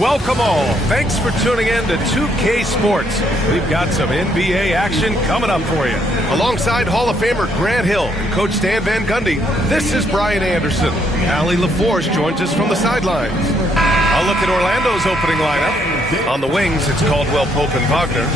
Welcome all. Thanks for tuning in to 2K Sports. We've got some NBA action coming up for you. Alongside Hall of Famer Grant Hill and Coach Stan Van Gundy, this is Brian Anderson. Allie LaForce joins us from the sidelines. A look at Orlando's opening lineup. On the wings, it's Caldwell Pope and Wagner.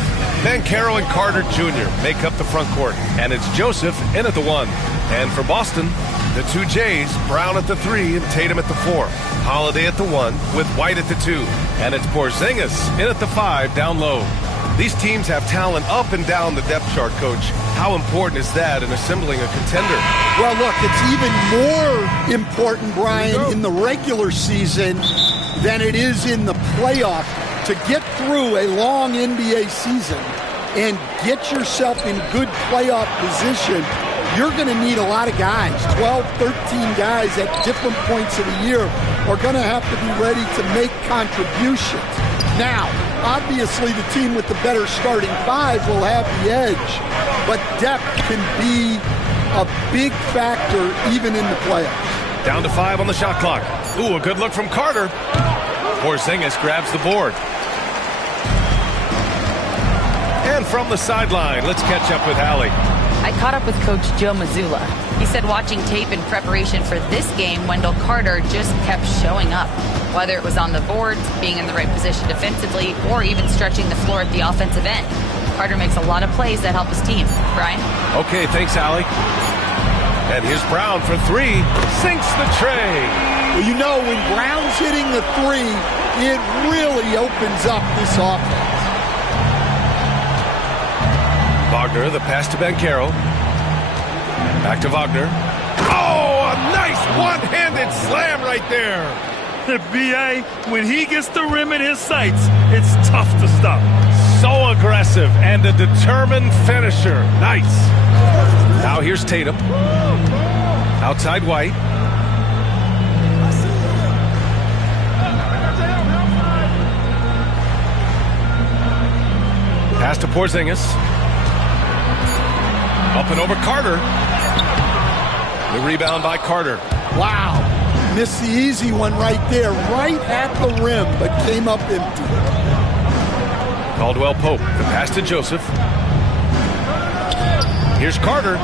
Banchero and Carter Jr. make up the front court. And it's Joseph in at the 1. And for Boston, the 2 J's, Brown at the 3 and Tatum at the 4. Holiday at the 1 with White at the 2. And it's Porzingis in at the 5 down low. These teams have talent up and down the depth chart, Coach. How important is that in assembling a contender? Well, look, it's even more important, Brian, in the regular season than it is in the playoff. To get through a long NBA season and get yourself in good playoff position, you're going to need a lot of guys. 12, 13 guys at different points of the year are going to have to be ready to make contributions. Now, obviously, the team with the better starting 5 will have the edge, but depth can be a big factor even in the playoffs. Down to 5 on the shot clock. Ooh, a good look from Carter. Porzingis grabs the board. And from the sideline, let's catch up with Allie. I caught up with Coach Joe Mazzulla. He said watching tape in preparation for this game, Wendell Carter just kept showing up. Whether it was on the boards, being in the right position defensively, or even stretching the floor at the offensive end. Carter makes a lot of plays that help his team. Brian? Okay, thanks, Allie. And here's Brown for 3. Sinks the tray. Well, you know, when Brown's hitting the 3, it really opens up this offense. Wagner, the pass to Banchero. Back to Wagner. Oh, a nice one-handed slam right there. B.A., when he gets the rim in his sights, it's tough to stop. So aggressive and a determined finisher. Nice. Now here's Tatum. Outside White. Pass to Porzingis. Up and over Carter. The rebound by Carter. Wow. Missed the easy one right there, right at the rim, but came up empty. Caldwell Pope, the pass to Joseph. Here's Carter.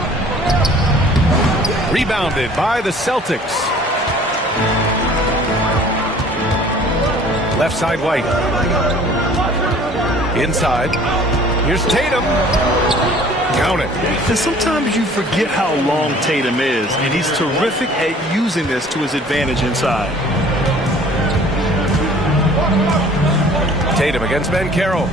Rebounded by the Celtics. Left side White. Inside. Here's Tatum. Count it. And sometimes you forget how long Tatum is, and he's terrific at using this to his advantage inside. Tatum against Banchero.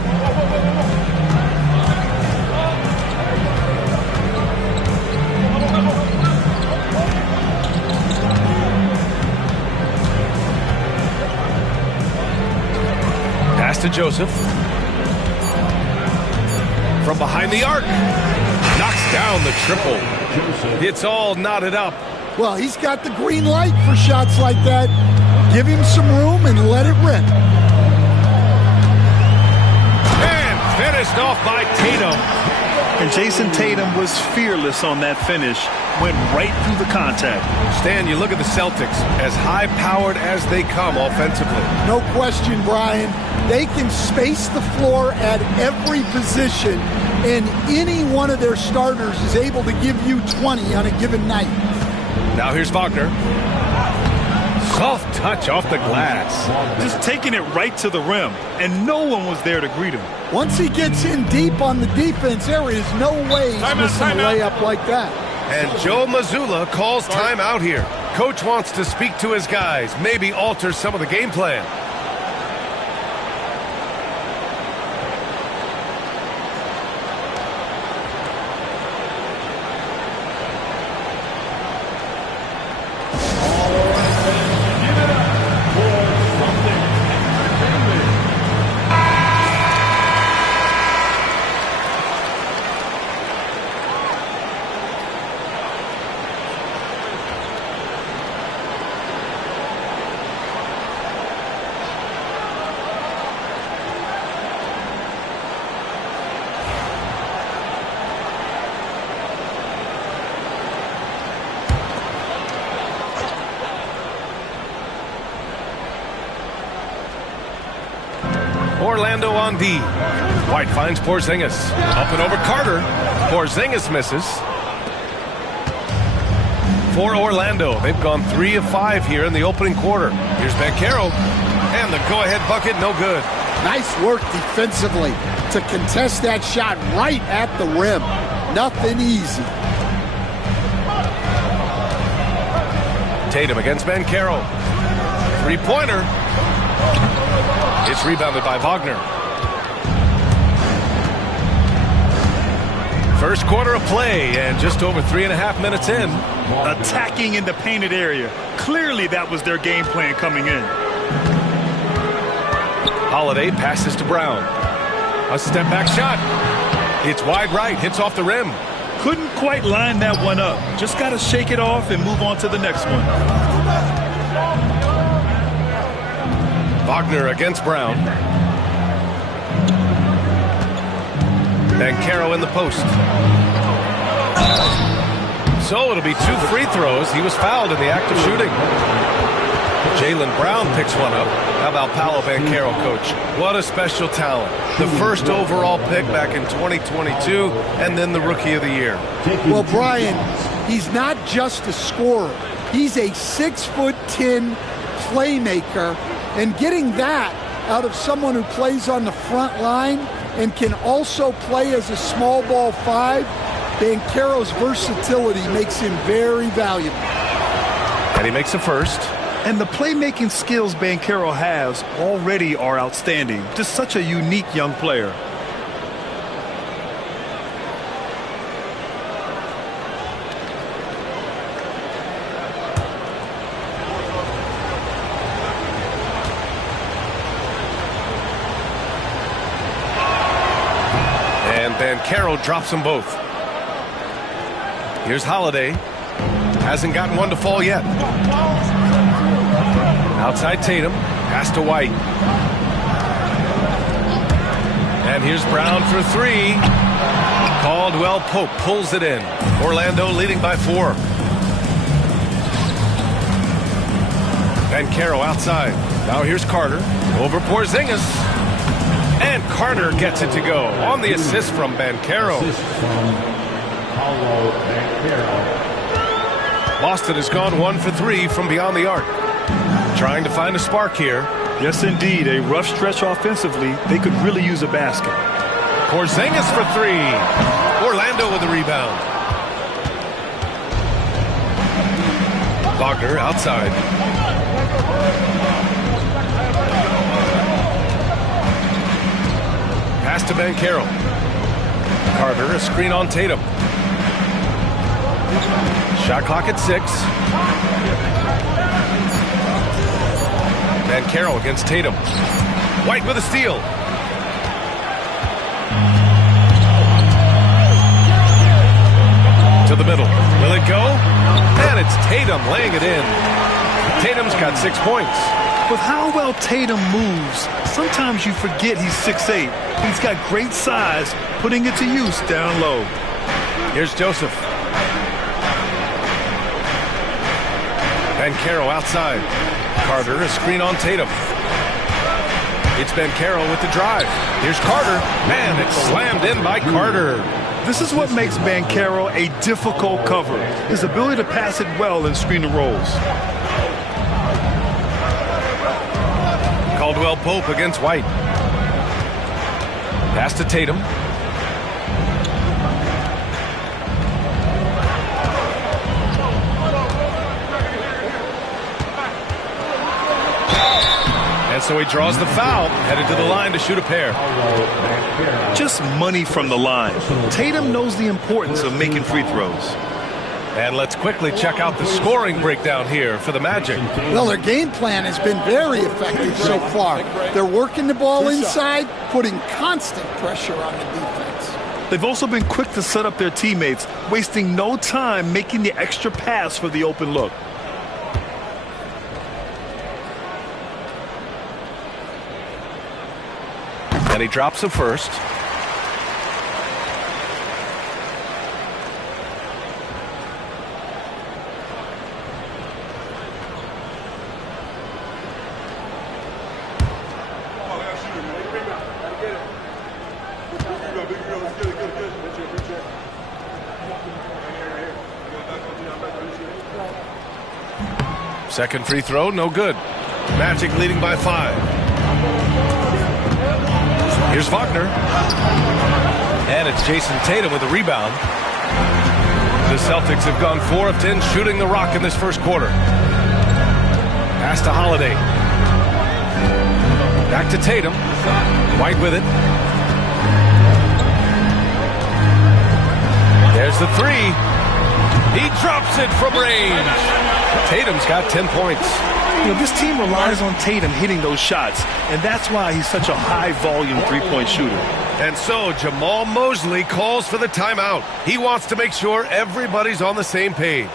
Pass to Joseph. From behind the arc. Knocks down the triple. It's all knotted up. Well, he's got the green light for shots like that. Give him some room and let it rip. And finished off by Tatum. And Jason Tatum was fearless on that finish. Went right through the contact. Stan, you look at the Celtics, as high-powered as they come offensively. No question, Brian. They can space the floor at every position, and any one of their starters is able to give you 20 on a given night. Now here's Wagner. Soft touch off the glass. Just taking it right to the rim, and no one was there to greet him. Once he gets in deep on the defense, there is no way he's missing a layup like that. And Joe Mazzulla calls timeout here. Coach wants to speak to his guys, maybe alter some of the game plan. Orlando on D. White finds Porzingis. Up and over Carter. Porzingis misses. For Orlando, they've gone 3 of 5 here in the opening quarter. Here's Banchero. And the go-ahead bucket, no good. Nice work defensively to contest that shot right at the rim. Nothing easy. Tatum against Banchero. Three-pointer. It's rebounded by Wagner. First quarter of play, and just over 3.5 minutes in. Attacking in the painted area. Clearly that was their game plan coming in. Holiday passes to Brown. A step-back shot. It's wide right, hits off the rim. Couldn't quite line that one up. Just got to shake it off and move on to the next one. Wagner against Brown. Banchero in the post. So it'll be 2 free throws. He was fouled in the act of shooting. Jaylen Brown picks one up. How about Paolo Banchero, coach? What a special talent. The first overall pick back in 2022, and then the Rookie of the Year. Well, Brian, he's not just a scorer. He's a 6'10" playmaker, and getting that out of someone who plays on the front line and can also play as a small ball 5, Banchero's versatility makes him very valuable. And he makes a first. And the playmaking skills Banchero has already are outstanding. Just such a unique young player. And Banchero drops them both. Here's Holiday. Hasn't gotten one to fall yet. Outside Tatum, pass to White. And here's Brown for 3. Caldwell Pope pulls it in. Orlando leading by 4. Banchero outside. Now here's Carter. Over Porzingis. And Carter gets it to go on the assist from Banchero. Boston has gone 1 for 3 from beyond the arc. Trying to find a spark here. Yes, indeed. A rough stretch offensively. They could really use a basket. Porzingis for 3. Orlando with the rebound. Wagner outside. Pass to Banchero. Carter, a screen on Tatum. Shot clock at 6. Banchero against Tatum. White with a steal. To the middle. Will it go? And it's Tatum laying it in. Tatum's got 6 points. With how well Tatum moves, sometimes you forget he's 6'8". He's got great size, putting it to use down low. Here's Joseph. Banchero outside. Carter, a screen on Tatum. It's Banchero with the drive. Here's Carter. Man, it's slammed in by Carter. This is what makes Banchero a difficult cover. His ability to pass it well and screen the rolls. Caldwell Pope against White. Pass to Tatum. And so he draws the foul, headed to the line to shoot a pair. Just money from the line. Tatum knows the importance of making free throws. And let's quickly check out the scoring breakdown here for the Magic. Well, their game plan has been very effective so far. They're working the ball inside, putting constant pressure on the defense. They've also been quick to set up their teammates, wasting no time making the extra pass for the open look. And he drops the first. Second free throw, no good. Magic leading by 5. Here's Wagner. And it's Jason Tatum with a rebound. The Celtics have gone 4 of 10 shooting the rock in this first quarter. Pass to Holiday. Back to Tatum. White with it. There's the 3. He drops it from range. Tatum's got 10 points. You know, this team relies on Tatum hitting those shots, and that's why he's such a high-volume three-point shooter. And so Jamal Mosley calls for the timeout. He wants to make sure everybody's on the same page.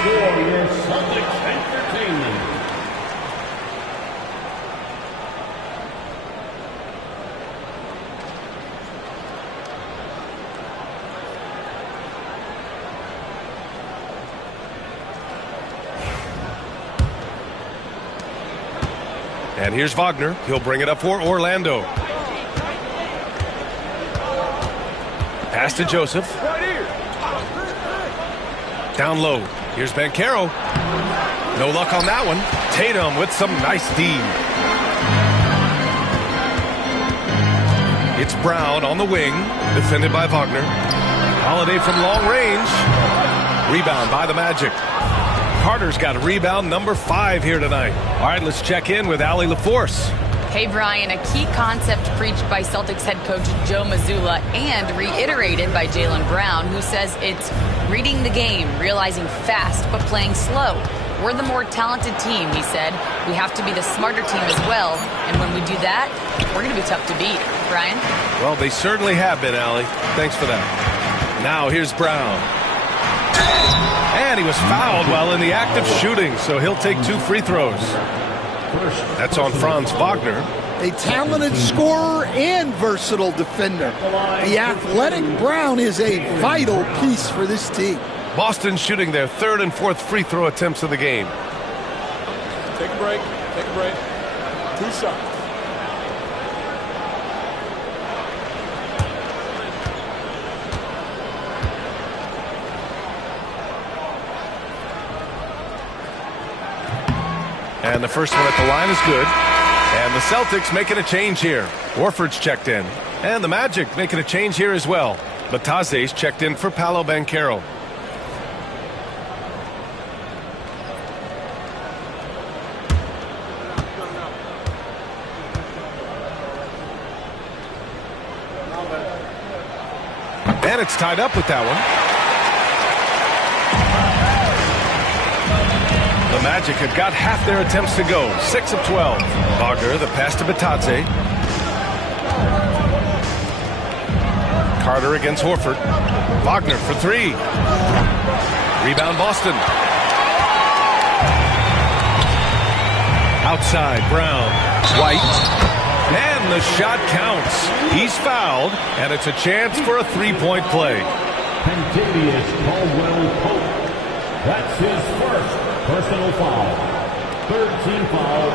For your Celtics entertainment. And here's Wagner. He'll bring it up for Orlando. Pass to Joseph. Down low. Here's Banchero. No luck on that one. Tatum with some nice D. It's Brown on the wing. Defended by Wagner. Holiday from long range. Rebound by the Magic. Carter's got a rebound number 5 here tonight. All right, let's check in with Allie LaForce. Hey, Brian, a key concept preached by Celtics head coach Joe Mazzulla and reiterated by Jaylen Brown, who says it's reading the game, realizing fast but playing slow. We're the more talented team, he said. We have to be the smarter team as well, and when we do that, we're going to be tough to beat. Brian? Well, they certainly have been, Allie. Thanks for that. Now here's Brown. And he was fouled while in the act of shooting, so he'll take 2 free throws. That's on Franz Wagner. A talented scorer and versatile defender. The athletic Brown is a vital piece for this team. Boston shooting their 3rd and 4th free throw attempts of the game. Take a break. Take a break. 2 shots. And the first one at the line is good. And the Celtics making a change here. Horford's checked in. And the Magic making a change here as well. Bataze's checked in for Paolo Banchero. And it's tied up with that one. The Magic have got half their attempts to go. 6 of 12. Wagner, the pass to Bataze. Carter against Horford. Wagner for 3. Rebound Boston. Outside, Brown. White. And the shot counts. He's fouled, and it's a chance for a 3-point play. Kentavious Caldwell-Pope. That's his first personal foul. 3rd team foul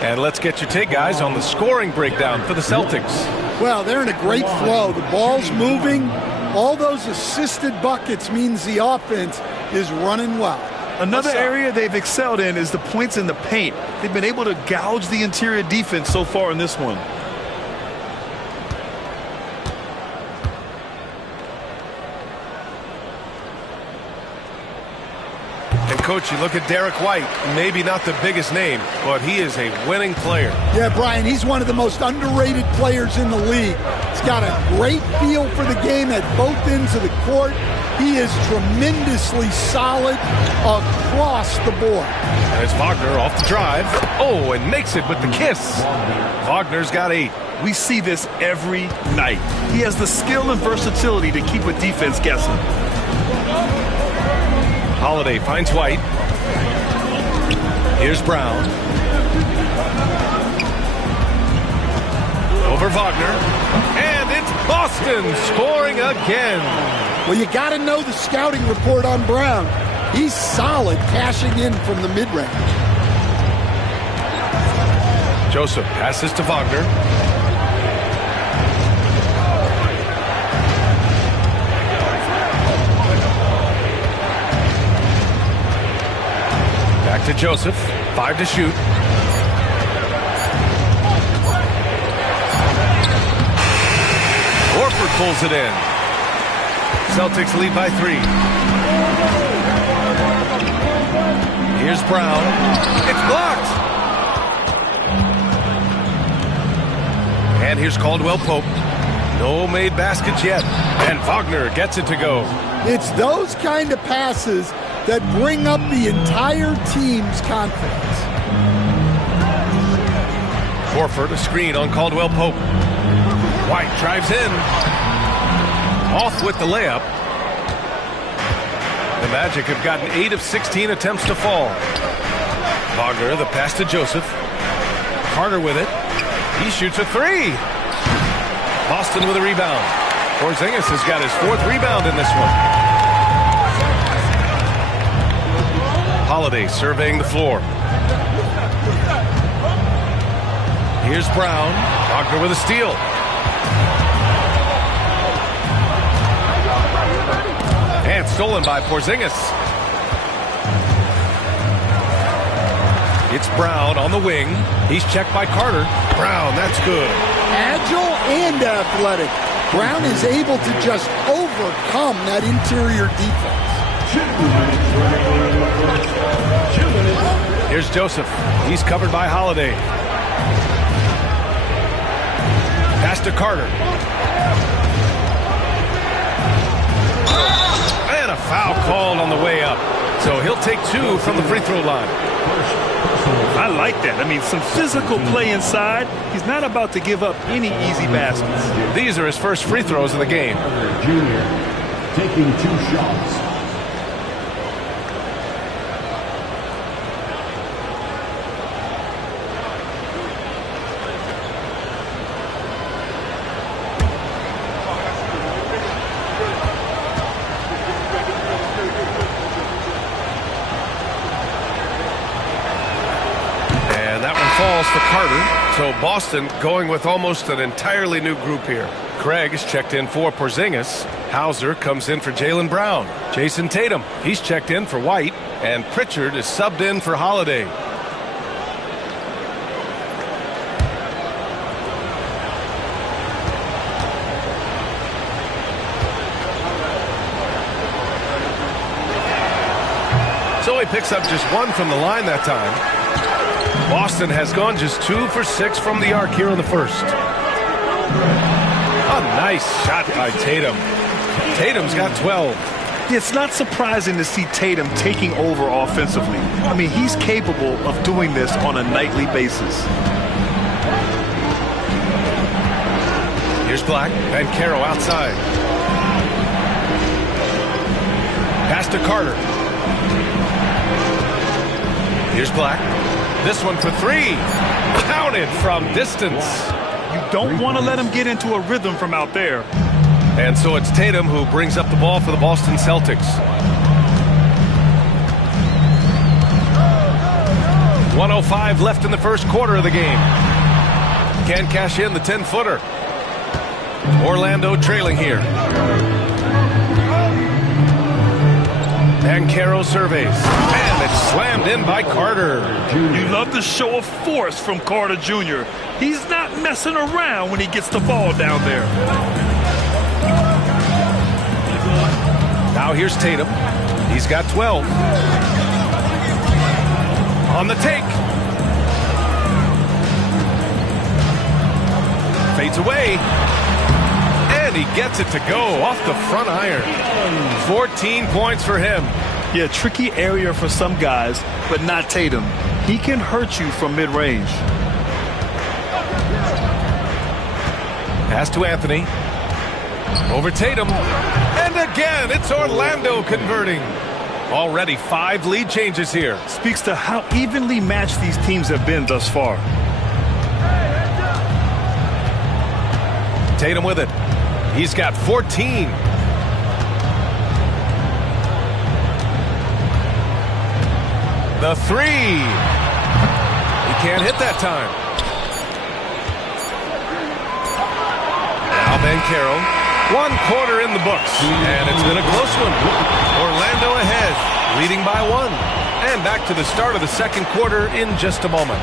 And let's get your take, guys, on the scoring breakdown for the Celtics. Well, they're in a great flow. The ball's moving. All those assisted buckets means the offense is running well. Another area they've excelled in is the points in the paint. They've been able to gouge the interior defense so far in this one. And, Coach, you look at Derek White, maybe not the biggest name, but he is a winning player. Yeah, Brian, he's one of the most underrated players in the league. He's got a great feel for the game at both ends of the court. He is tremendously solid across the board. And it's Wagner off the drive. Oh, and makes it with the kiss. Wagner's got 8. We see this every night. He has the skill and versatility to keep a defense guessing. Holiday finds White. Here's Brown. Over Wagner. And it's Boston scoring again. Well, you got to know the scouting report on Brown. He's solid cashing in from the mid-range. Joseph passes to Wagner. Back to Joseph. 5 to shoot. Horford pulls it in. Celtics lead by 3. Here's Brown. It's blocked. And here's Caldwell Pope. No made baskets yet. And Wagner gets it to go. It's those kind of passes that bring up the entire team's confidence. Horford, a screen on Caldwell Pope. White drives in. Off with the layup. The Magic have gotten 8 of 16 attempts to fall. Wagner, the pass to Joseph. Carter with it. He shoots a 3. Boston with a rebound. Porzingis has got his 4th rebound in this one. Holiday surveying the floor. Here's Brown. Wagner with a steal. And stolen by Porzingis. It's Brown on the wing. He's checked by Carter. Brown, that's good. Agile and athletic. Brown is able to just overcome that interior defense. Here's Joseph. He's covered by Holiday. Pass to Carter. And a foul called on the way up. So he'll take 2 from the free throw line. I like that. I mean, some physical play inside. He's not about to give up any easy baskets. These are his first free throws of the game. Junior taking 2 shots. Falls for Carter. So Boston going with almost an entirely new group here. Craig is checked in for Porzingis. Hauser comes in for Jaylen Brown. Jason Tatum, he's checked in for White. And Pritchard is subbed in for Holiday. So he picks up just 1 from the line that time. Boston has gone just 2 for 6 from the arc here in the first. A nice shot by Tatum. Tatum's got 12. It's not surprising to see Tatum taking over offensively. I mean, he's capable of doing this on a nightly basis. Here's Black. And Caro outside. Pass to Carter. Here's Black. This one for 3. Counted from distance. You don't want to let him get into a rhythm from out there. And so it's Tatum who brings up the ball for the Boston Celtics. 1:06 1:05 left in the first quarter of the game. Can cash in the 10-footer. Orlando trailing here. Banchero surveys. And it's slammed in by Carter. You love the show of force from Carter Jr. He's not messing around when he gets the ball down there. Now here's Tatum. He's got 12. On the take. Fades away. And he gets it to go off the front iron. 14 points for him. Yeah, tricky area for some guys, but not Tatum. He can hurt you from mid-range. Pass to Anthony. Over Tatum. And again, it's Orlando converting. Already 5 lead changes here. Speaks to how evenly matched these teams have been thus far. Tatum with it. He's got 14. The 3. He can't hit that time. Now Banchero. 1 quarter in the books. And it's been a close one. Orlando ahead, leading by 1. And back to the start of the second quarter in just a moment.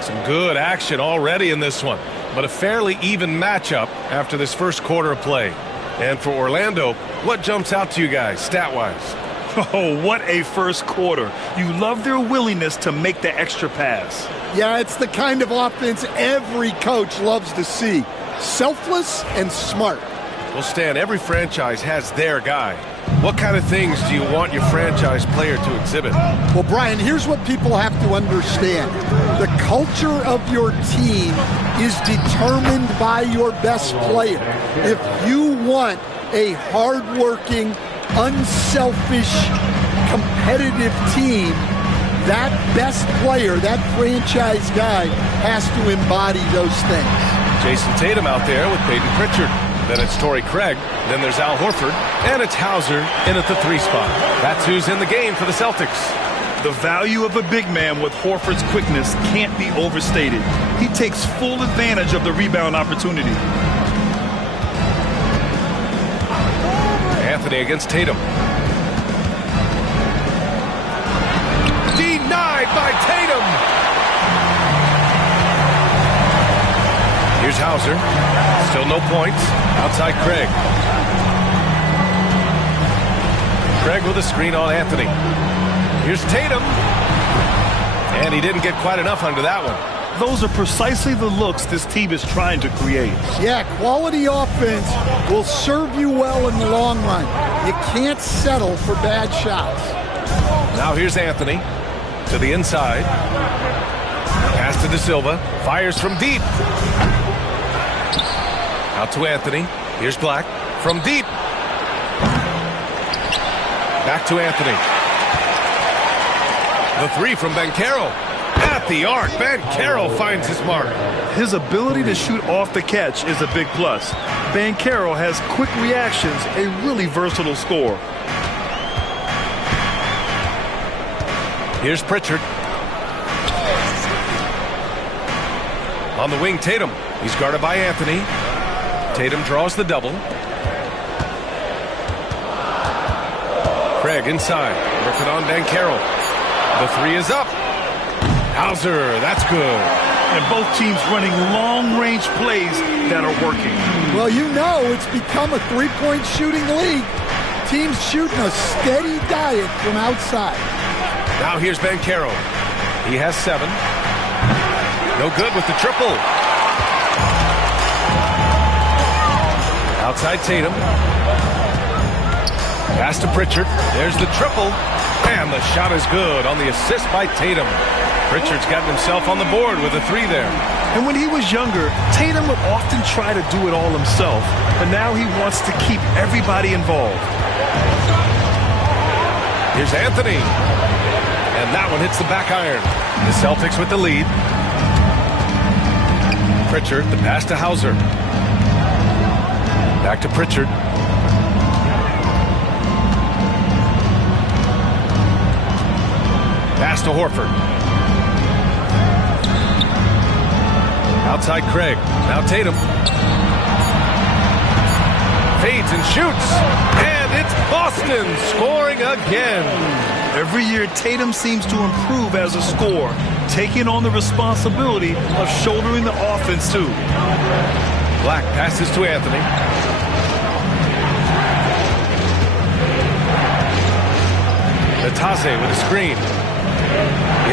Some good action already in this one, but a fairly even matchup after this first quarter of play. And for Orlando, what jumps out to you guys, stat-wise? Oh, what a first quarter. You love their willingness to make the extra pass. Yeah, it's the kind of offense every coach loves to see. Selfless and smart. Well, Stan, every franchise has their guy. What kind of things do you want your franchise player to exhibit? Well, Brian, here's what people have to understand. The culture of your team is determined by your best player. If you want a hardworking, unselfish, competitive team, that best player, that franchise guy, has to embody those things. Jason Tatum out there with Peyton Pritchard. Then it's Torrey Craig. Then there's Al Horford. And it's Hauser in at the 3 spot. That's who's in the game for the Celtics. The value of a big man with Horford's quickness can't be overstated. He takes full advantage of the rebound opportunity. Anthony against Tatum. Denied by Tatum. Here's Hauser. Still no points. Outside Craig. Craig with a screen on Anthony. Here's Tatum. And he didn't get quite enough under that one. Those are precisely the looks this team is trying to create. Yeah, quality offense will serve you well in the long run. You can't settle for bad shots. Now here's Anthony to the inside. Pass to De Silva. Fires from deep. Out to Anthony. Here's Black from deep. Back to Anthony. The 3 from Banchero. At the arc, Banchero finds his mark. His ability to shoot off the catch is a big plus. Banchero has quick reactions, a really versatile scorer. Here's Pritchard. On the wing, Tatum. He's guarded by Anthony. Tatum draws the double. Craig inside. Working on Banchero. The 3 is up. Hauser, that's good. And both teams running long-range plays that are working. Well, you know it's become a three-point shooting league. Teams shooting a steady diet from outside. Now here's Banchero. He has 7. No good with the triple. Outside Tatum. Pass to Pritchard. There's the triple. And the shot is good on the assist by Tatum. Pritchard's gotten himself on the board with a 3 there. And when he was younger, Tatum would often try to do it all himself. But now he wants to keep everybody involved. Here's Anthony. And that one hits the back iron. The Celtics with the lead. Pritchard, the pass to Hauser. Back to Pritchard. Pass to Horford. Outside Craig. Now Tatum. Fades and shoots. And it's Boston scoring again. Every year, Tatum seems to improve as a scorer, taking on the responsibility of shouldering the offense, too. Black passes to Anthony. Natase with a screen.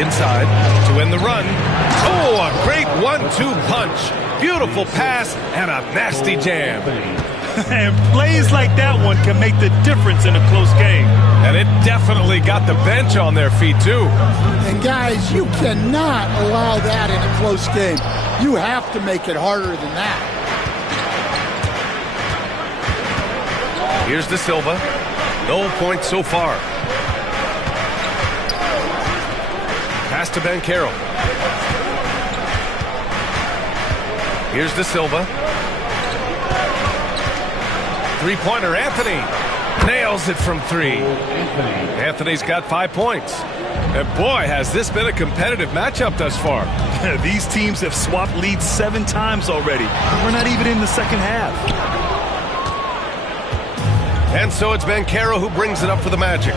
Inside to win the run. Oh, a great 1-2 punch. Beautiful pass and a nasty jam. And plays like that one can make the difference in a close game. And it definitely got the bench on their feet, too. And, guys, you cannot allow that in a close game. You have to make it harder than that. Here's De Silva. No points so far. Pass to Ben Carroll. Here's De Silva. Three-pointer, Anthony. Nails it from three. Anthony's got 5 points. And boy, has this been a competitive matchup thus far. These teams have swapped leads 7 times already. We're not even in the second half. And so it's Ben Carroll who brings it up for the Magic.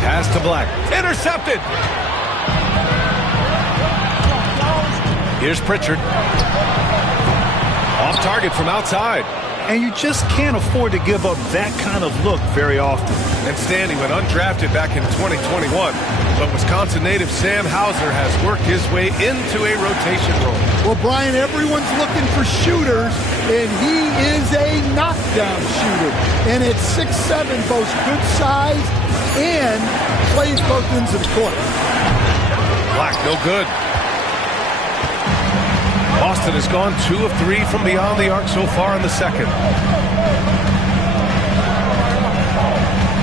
Pass to Black. Intercepted. Here's Pritchard. Off target from outside. And you just can't afford to give up that kind of look very often. And Stanley went undrafted back in 2021. But Wisconsin native Sam Hauser has worked his way into a rotation role. Well, Brian, everyone's looking for shooters, and he is a knockdown shooter. And at 6'7", boasts good size and plays both ends of the court. Black, no good. Boston has gone 2 of 3 from beyond the arc so far in the second.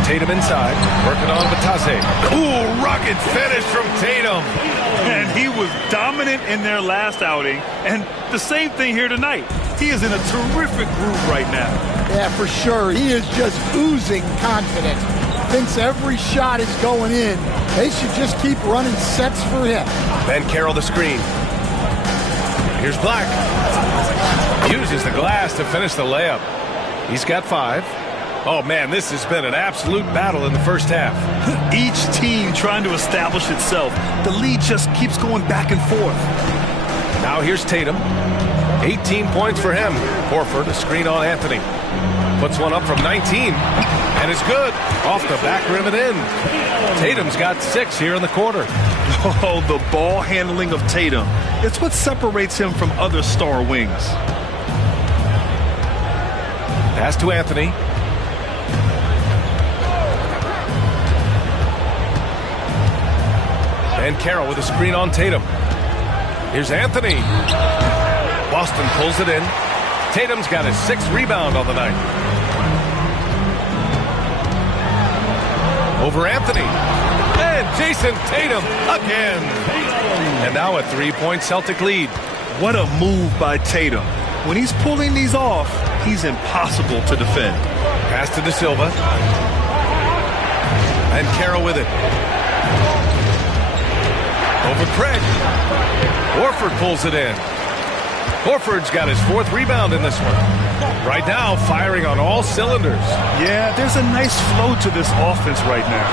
Tatum inside, working on Batase. Cool, rugged finish from Tatum. And he was dominant in their last outing, and the same thing here tonight. He is in a terrific groove right now. Yeah, for sure. He is just oozing confidence. Thinks every shot is going in. They should just keep running sets for him. Ben Carroll the screen. Here's Black. Uses the glass to finish the layup. He's got 5. Oh, man, this has been an absolute battle in the first half. Each team trying to establish itself. The lead just keeps going back and forth. Now here's Tatum. 18 points for him. Horford, a screen on Anthony. Puts one up from 19. And it's good. Off the back rim and in. Tatum's got 6 here in the quarter. Oh, the ball handling of Tatum. It's what separates him from other star wings. Pass to Anthony. And Carroll with a screen on Tatum. Here's Anthony. Boston pulls it in. Tatum's got his 6th rebound on the night. Over Anthony. And Jason Tatum again. And now a 3-point Celtic lead. What a move by Tatum. When he's pulling these off, he's impossible to defend. Pass to De Silva. And Carroll with it. Over Craig. Horford pulls it in. Horford's got his 4th rebound in this one. Right now, firing on all cylinders. Yeah, there's a nice flow to this offense right now.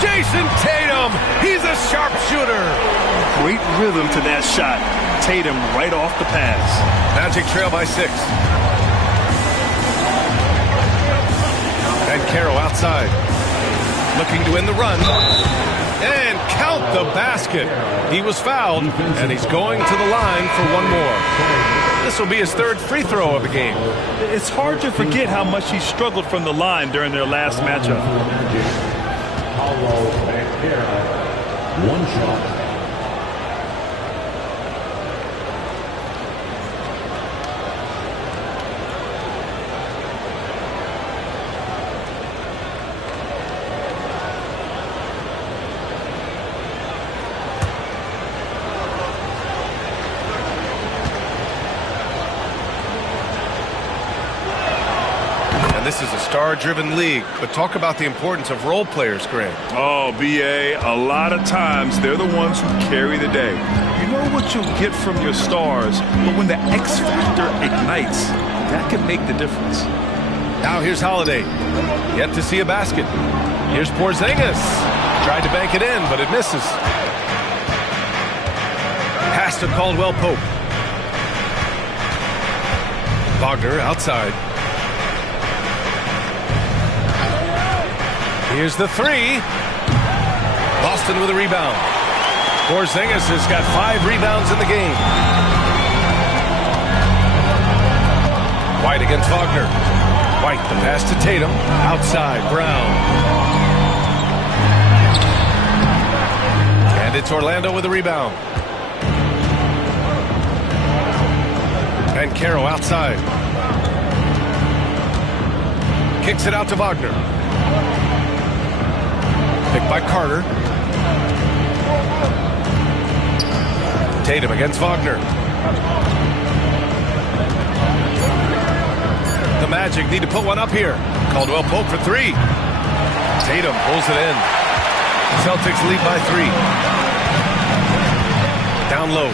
Jason Tatum, he's a sharpshooter. Great rhythm to that shot. Tatum right off the pass. Magic trail by 6. And Carroll outside. Looking to win the run. And count the basket. He was fouled, and he's going to the line for one more. This will be his 3rd free throw of the game. It's hard to forget how much he struggled from the line during their last matchup. One shot. And this is a star-driven league, but talk about the importance of role players, Grant. Oh, B.A., a lot of times they're the ones who carry the day. You know what you'll get from your stars, but when the X factor ignites, that can make the difference. Now here's Holiday. Yet to see a basket. Here's Porzingis. Tried to bank it in, but it misses. Pass to Caldwell Pope. Wagner outside. Here's the three. Boston with a rebound. Porzingis has got 5 rebounds in the game. White against Wagner. White, the pass to Tatum. Outside, Brown. And it's Orlando with a rebound. And Carroll outside. Kicks it out to Wagner. Picked by Carter. Tatum against Wagner. The Magic need to put one up here. Caldwell Pope for 3. Tatum pulls it in. Celtics lead by 3. Down low.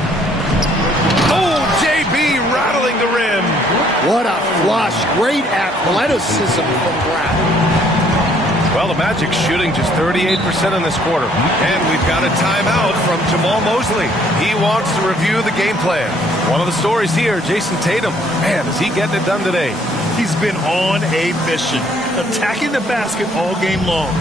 Oh, JB rattling the rim. What a flush. Great athleticism from Brown. Well, the Magic's shooting just 38% in this quarter. And we've got a timeout from Jamal Mosley. He wants to review the game plan. One of the stories here, Jason Tatum. Man, is he getting it done today? He's been on a mission, attacking the basket all game long.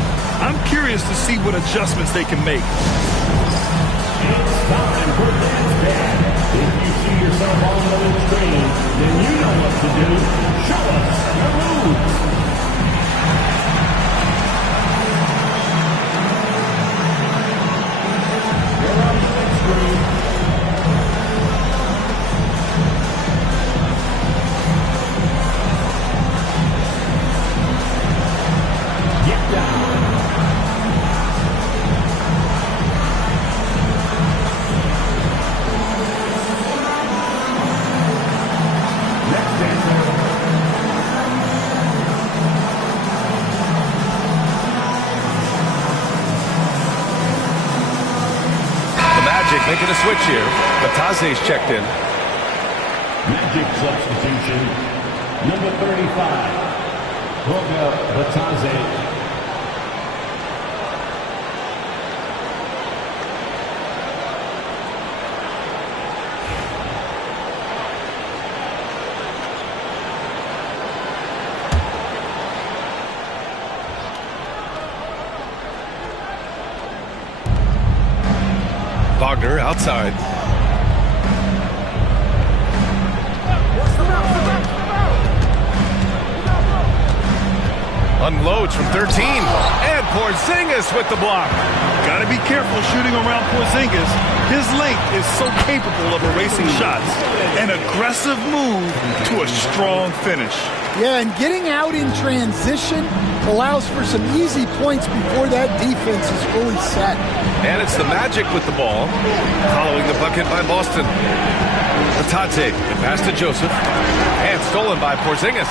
I'm curious to see what adjustments they can make. It's time for this bad. If you see yourself on the screen, then you know what to do. Show us your moves. You're on the big screen. Get down. Making a switch here. Batase's checked in. Magic substitution. Number 35. Goga Batase. Wagner outside. Unloads from 13. And Porzingis with the block. Got to be careful shooting around Porzingis. His length is so capable of erasing shots. An aggressive move to a strong finish. Yeah, and getting out in transition allows for some easy points before that defense is fully set. And it's the Magic with the ball, following the bucket by Boston. Batate, pass to Joseph, and stolen by Porzingis.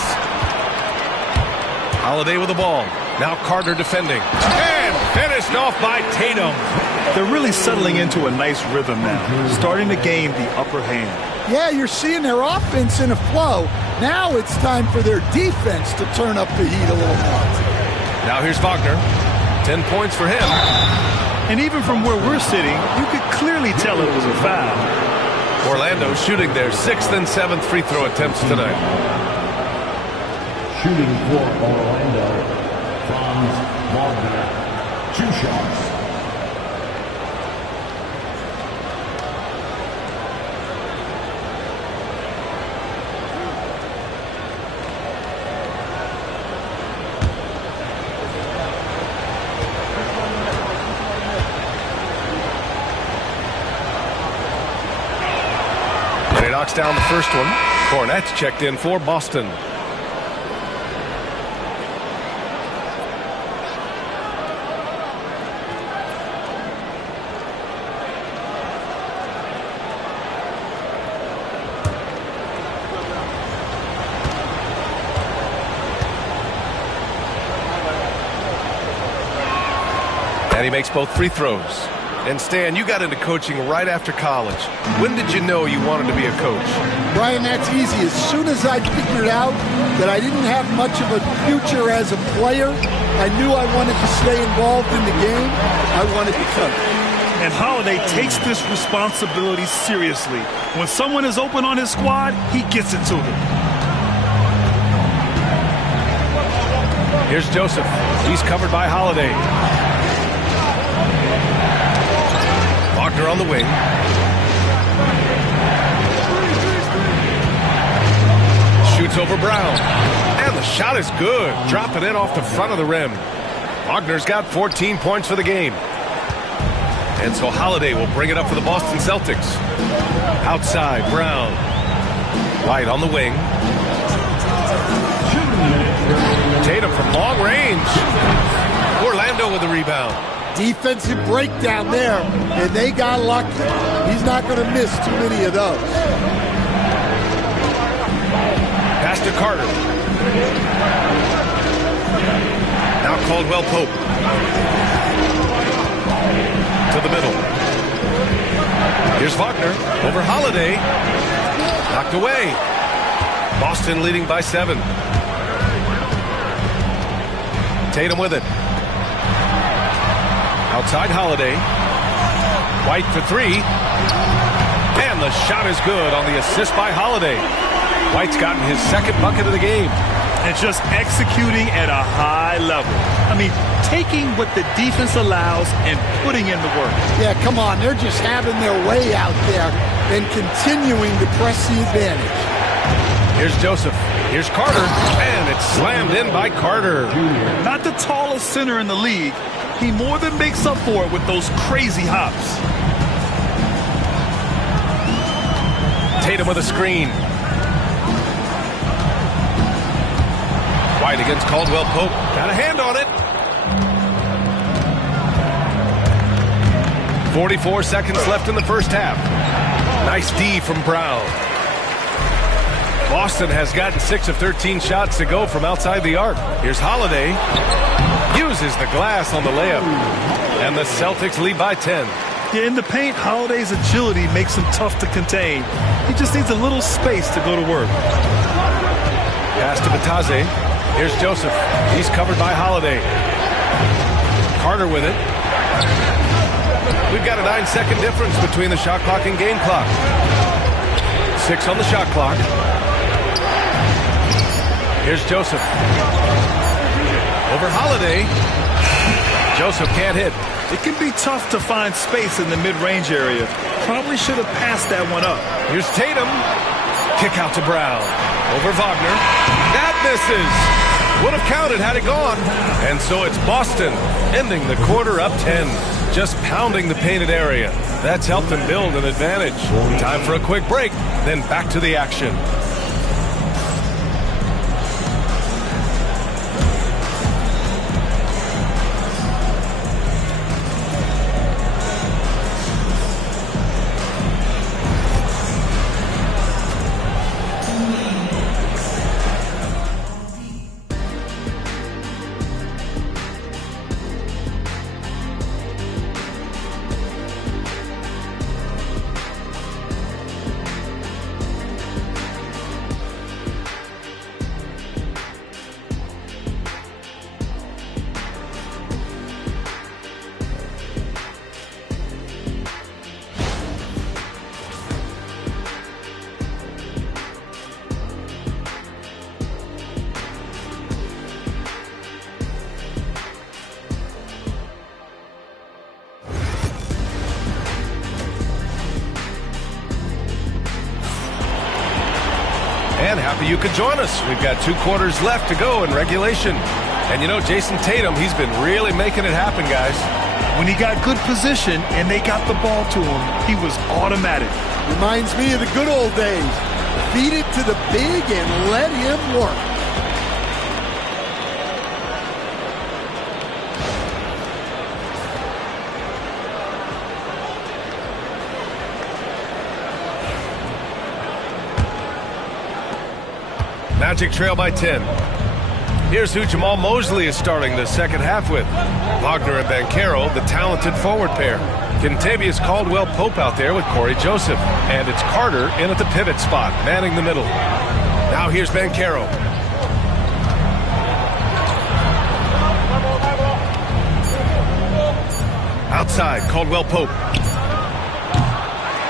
Holiday with the ball. Now Carter defending. And finished off by Tatum. They're really settling into a nice rhythm now, starting to gain the upper hand. Yeah, you're seeing their offense in a flow. Now it's time for their defense to turn up the heat a little more. Now here's Wagner. 10 points for him. And even from where we're sitting, you could clearly tell it was a foul. Orlando shooting their 6th and 7th free throw attempts tonight. Shooting for Orlando, Franz Wagner. 2 shots. And he knocks down the first one. Cornette's checked in for Boston. he makes both free throws. And Stan, you got into coaching right after college. When did you know you wanted to be a coach? Brian, that's easy. As soon as I figured out that I didn't have much of a future as a player, I knew I wanted to stay involved in the game. I wanted to coach. And Holiday takes this responsibility seriously. When someone is open on his squad, he gets it to them. Here's Joseph. He's covered by Holiday. Wagner on the wing. Shoots over Brown. And the shot is good. Dropping in off the front of the rim. Wagner's got 14 points for the game. And so Holiday will bring it up for the Boston Celtics. Outside, Brown. White on the wing. Tatum from long range. Orlando with the rebound. Defensive breakdown there, and they got lucky. He's not going to miss too many of those. Pass to Carter. Now Caldwell Pope. To the middle. Here's Wagner over Holiday. Knocked away. Boston leading by 7. Tatum with it. Outside Holiday. White for 3. And the shot is good on the assist by Holiday. White's gotten his second bucket of the game. And just executing at a high level. I mean, taking what the defense allows and putting in the work. Yeah, come on. They're just having their way out there and continuing to press the advantage. Here's Joseph. Here's Carter. And it's slammed in by Carter. Not the tallest center in the league. He more than makes up for it with those crazy hops. Tatum with a screen. White against Caldwell Pope. Got a hand on it. 44 seconds left in the first half. Nice D from Brown. Boston has gotten 6 of 13 shots to go from outside the arc. Here's Holiday. Uses the glass on the layup. And the Celtics lead by 10. Yeah, in the paint, Holiday's agility makes him tough to contain. He just needs a little space to go to work. Pass to Batase. Here's Joseph. He's covered by Holiday. Carter with it. We've got a 9-second difference between the shot clock and game clock. 6 on the shot clock. Here's Joseph. Over Holiday. Joseph can't hit. It can be tough to find space in the mid-range area. Probably should have passed that one up. Here's Tatum. Kick out to Brown. Over Wagner. That misses. Would have counted had it gone. And so it's Boston ending the quarter up 10. Just pounding the painted area. That's helped them build an advantage. Time for a quick break, then back to the action. And happy you could join us. We've got 2 quarters left to go in regulation. And you know, Jason Tatum, he's been really making it happen, guys. When he got good position and they got the ball to him, he was automatic. Reminds me of the good old days. Feed it to the big and let him work. Magic trail by 10. Here's who Jamal Mosley is starting the second half with. Wagner and Banchero, the talented forward pair. Kentavious Caldwell-Pope out there with Corey Joseph. And it's Carter in at the pivot spot, manning the middle. Now here's Banchero. Outside, Caldwell-Pope.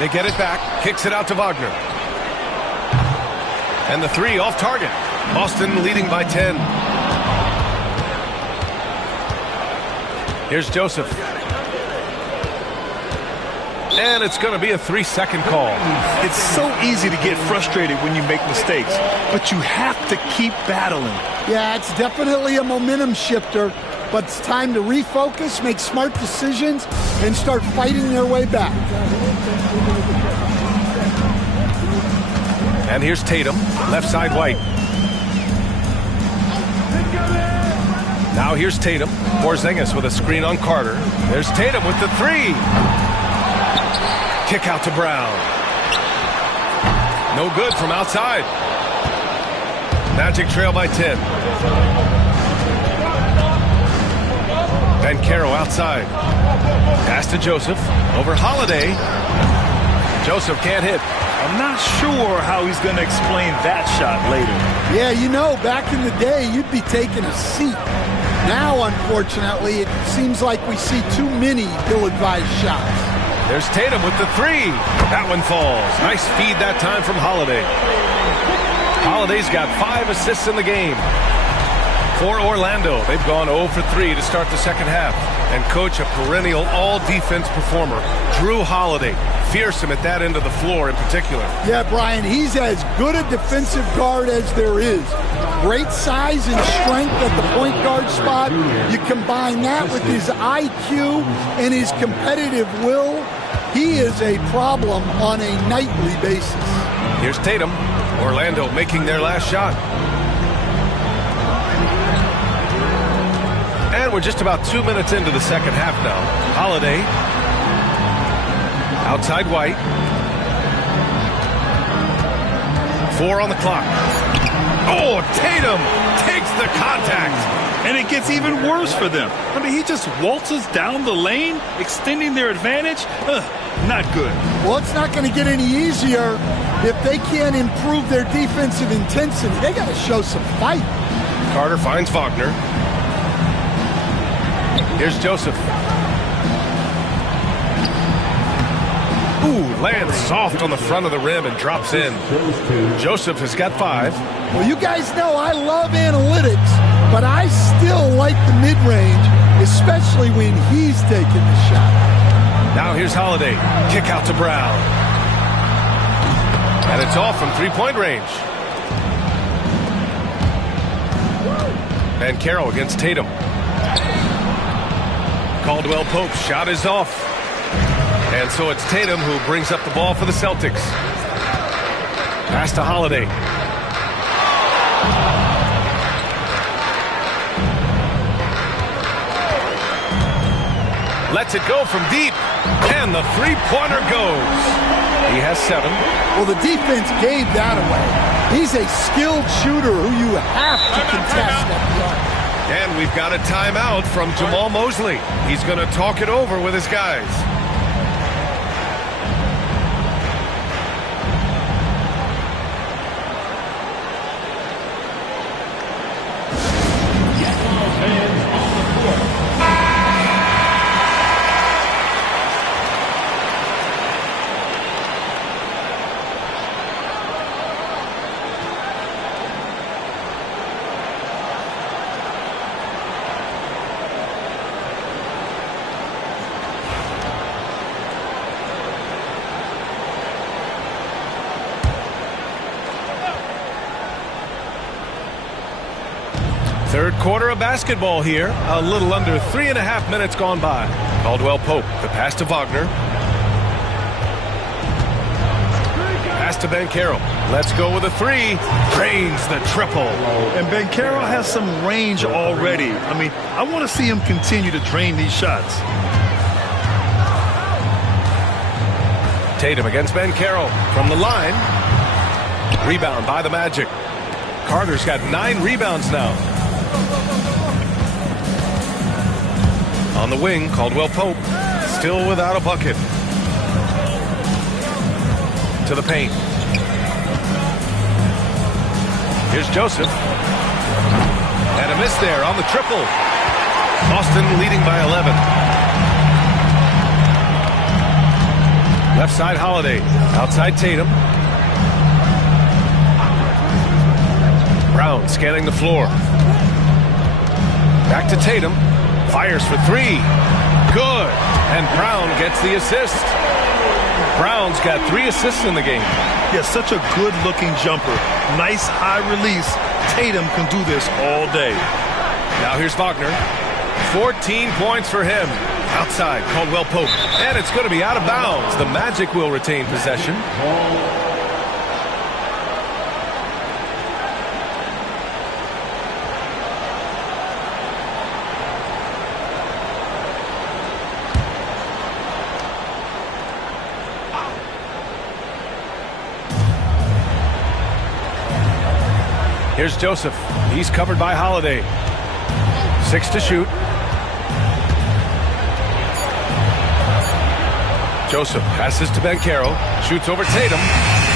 They get it back, kicks it out to Wagner. And the three off target. Boston leading by 10. Here's Joseph. And it's going to be a 3-second call. It's so easy to get frustrated when you make mistakes, but you have to keep battling. Yeah, it's definitely a momentum shifter, but it's time to refocus, make smart decisions, and start fighting their way back. And here's Tatum, left side White. Now here's Tatum. Porzingis with a screen on Carter. There's Tatum with the three. Kick out to Brown. No good from outside. Magic trail by 10. Banchero outside. Pass to Joseph. Over Holiday. Joseph can't hit. I'm not sure how he's going to explain that shot later. Yeah, you know, back in the day, you'd be taking a seat. Now, unfortunately, it seems like we see too many ill-advised shots. There's Tatum with the three. That one falls. Nice feed that time from Holiday. Holiday's got 5 assists in the game. For Orlando, they've gone 0 for 3 to start the second half. And coach, a perennial all-defense performer, Drew Holiday. Fearsome at that end of the floor in particular. Yeah, Brian, he's as good a defensive guard as there is. Great size and strength at the point guard spot. You combine that with his IQ and his competitive will, he is a problem on a nightly basis. Here's Tatum. Orlando making their last shot. And we're just about 2 minutes into the second half now. Holiday. Outside White. 4 on the clock. Oh, Tatum takes the contact. And it gets even worse for them. I mean, he just waltzes down the lane, extending their advantage. Not good. Well, it's not going to get any easier if they can't improve their defensive intensity. They got to show some fight. Carter finds Wagner. Here's Joseph. Ooh, lands soft on the front of the rim and drops in. Joseph has got 5. Well, you guys know I love analytics, but I still like the mid-range, especially when he's taking the shot. Now here's Holiday. Kick out to Brown. And it's off from three-point range. Banchero against Tatum. Caldwell-Pope shot is off. And so it's Tatum who brings up the ball for the Celtics. Pass to Holiday. Lets it go from deep. And the three-pointer goes. He has 7. Well, the defense gave that away. He's a skilled shooter who you have to contest at the arc. And we've got a timeout from Jamal Mosley. He's going to talk it over with his guys. Third quarter of basketball here. A little under 3.5 minutes gone by. Caldwell-Pope, the pass to Wagner. Pass to Banchero. Let's go with a 3. Drains the triple. And Banchero has some range already. I mean, I want to see him continue to drain these shots. Tatum against Banchero from the line. Rebound by the Magic. Carter's got 9 rebounds now. On the wing, Caldwell Pope, still without a bucket. To the paint. Here's Joseph. And a miss there on the triple. Boston leading by 11. Left side, Holiday. Outside, Tatum. Brown scanning the floor. Back to Tatum. Fires for three. Good. And Brown gets the assist. Brown's got 3 assists in the game. Yeah, such a good-looking jumper. Nice high release. Tatum can do this all day. Now here's Wagner. 14 points for him. Outside, Caldwell Pope. And it's going to be out of bounds. The Magic will retain possession. Here's Joseph. He's covered by Holiday. 6 to shoot. Joseph passes to Banchero. Shoots over Tatum.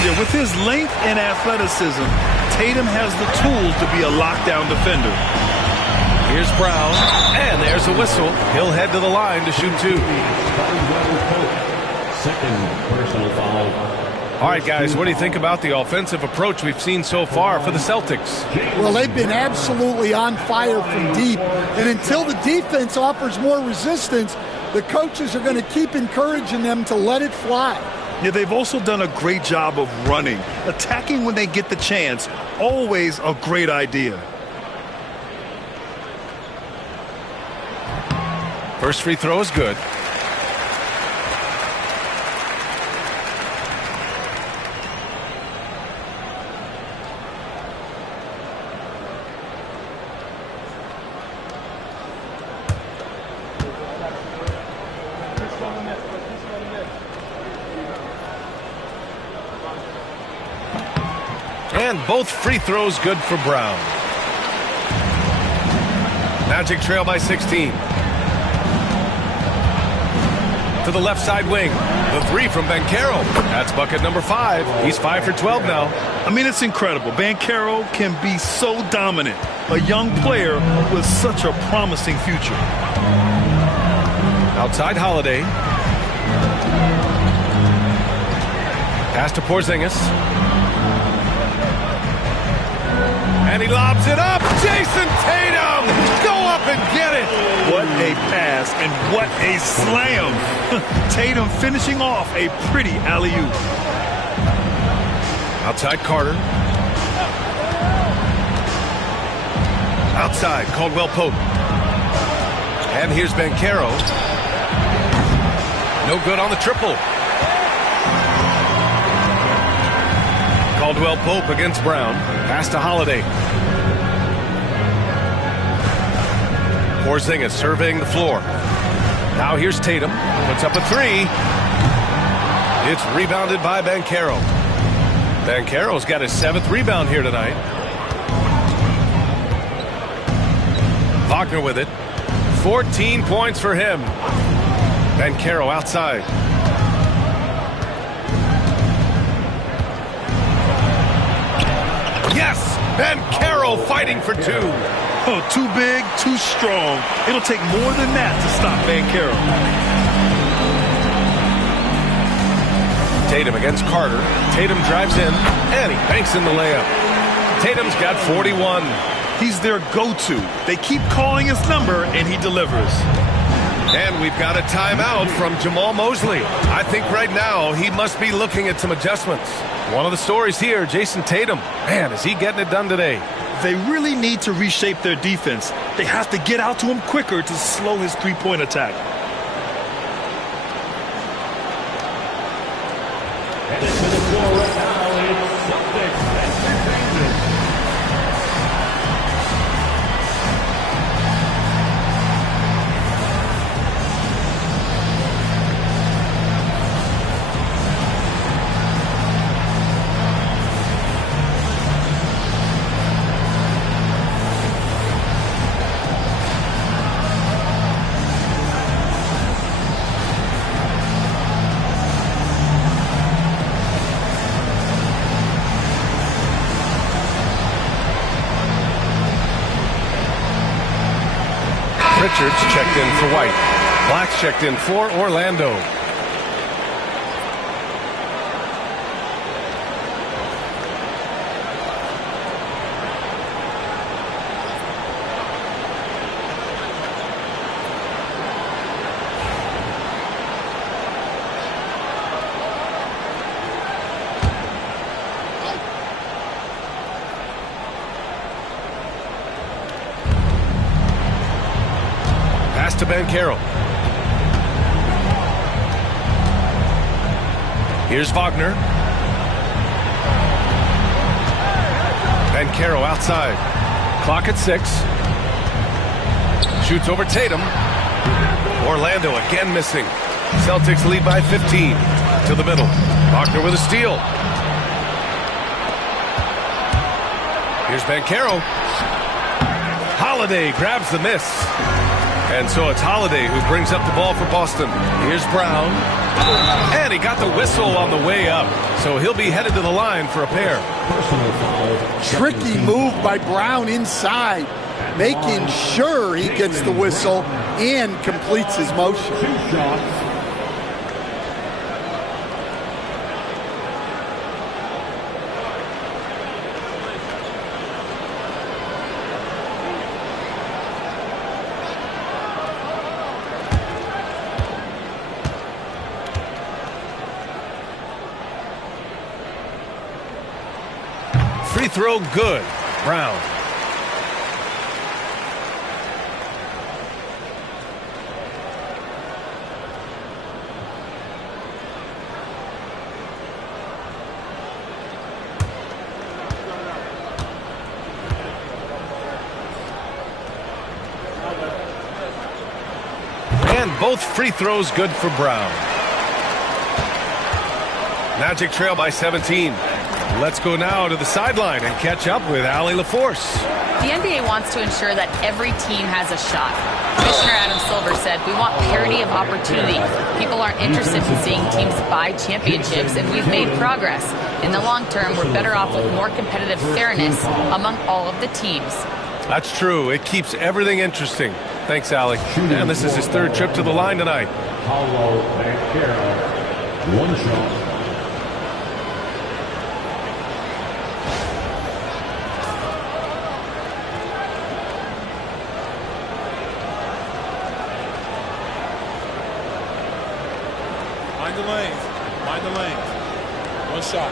Yeah, with his length and athleticism, Tatum has the tools to be a lockdown defender. Here's Brown. And there's a whistle. He'll head to the line to shoot 2. Second personal foul. All right, guys, what do you think about the offensive approach we've seen so far for the Celtics? Well, they've been absolutely on fire from deep. And until the defense offers more resistance, the coaches are going to keep encouraging them to let it fly. Yeah, they've also done a great job of running. Attacking when they get the chance, always a great idea. First free throw is good. And both free throws good for Brown. Magic trail by 16. To the left side wing. The 3 from Banchero. That's bucket number 5. He's 5 for 12 now. I mean, it's incredible. Banchero can be so dominant. A young player with such a promising future. Outside Holiday. Pass to Porzingis. And he lobs it up. Jason Tatum! Go up and get it! What a pass and what a slam. Tatum finishing off a pretty alley-oop. Outside Carter. Outside Caldwell Pope. And here's Banchero. No good on the triple. Caldwell Pope against Brown. Pass to Holiday. Porzingis surveying the floor. Now here's Tatum. Puts up a 3. It's rebounded by Banchero. Banchero's got his 7th rebound here tonight. Wagner with it. 14 points for him. Banchero outside. Yes! Banchero fighting for 2. Oh, too big, too strong. It'll take more than that to stop Banchero. Tatum against Carter. Tatum drives in, and he banks in the layup. Tatum's got 41. He's their go-to. They keep calling his number, and he delivers. And we've got a timeout from Jamal Mosley. I think right now he must be looking at some adjustments. One of the stories here, Jason Tatum. Man, is he getting it done today? They really need to reshape their defense. They have to get out to him quicker to slow his three-point attack. And into the floor right now, it's Celtics Entertainment. Pritchard's checked in for White. Black's checked in for Orlando. To Banchero. Here's Wagner. Banchero outside. Clock at 6. Shoots over Tatum. Orlando again missing. Celtics lead by 15. To the middle. Wagner with a steal. Here's Banchero. Holiday grabs the miss. And so it's Holiday who brings up the ball for Boston. Here's Brown. And he got the whistle on the way up. So he'll be headed to the line for a pair. Tricky move by Brown inside, making sure he gets the whistle and completes his motion. 2 shots. Free throw good. Brown. And both free throws good for Brown. Magic trail by 17. Let's go now to the sideline and catch up with Allie LaForce. The NBA wants to ensure that every team has a shot. Commissioner Adam Silver said, "We want parity of opportunity. People aren't interested in seeing teams buy championships, and we've made progress. In the long term, we're better off with more competitive fairness among all of the teams." That's true. It keeps everything interesting. Thanks, Allie. And this is his 3rd trip to the line tonight. Paulo Banchero. 1 shot. Mind the lanes. Mind the lanes. 1 shot.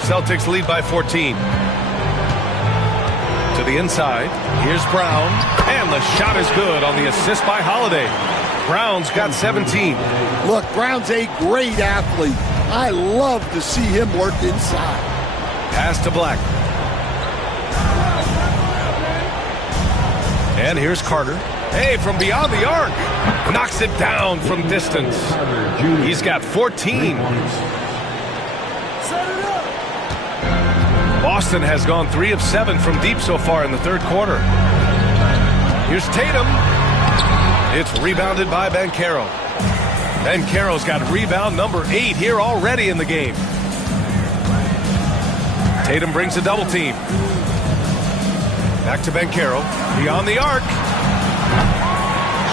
Celtics lead by 14. To the inside. Here's Brown. And the shot is good on the assist by Holiday. Brown's got 17. Look, Brown's a great athlete. I love to see him work inside. Pass to Black. And here's Carter. Hey, from beyond the arc. Knocks it down from distance. He's got 14. Boston has gone 3 of 7 from deep so far in the 3rd quarter. Here's Tatum. It's rebounded by Banchero. Banchero's got rebound number 8 here already in the game. Tatum brings a double team. Back to Banchero. Beyond the arc.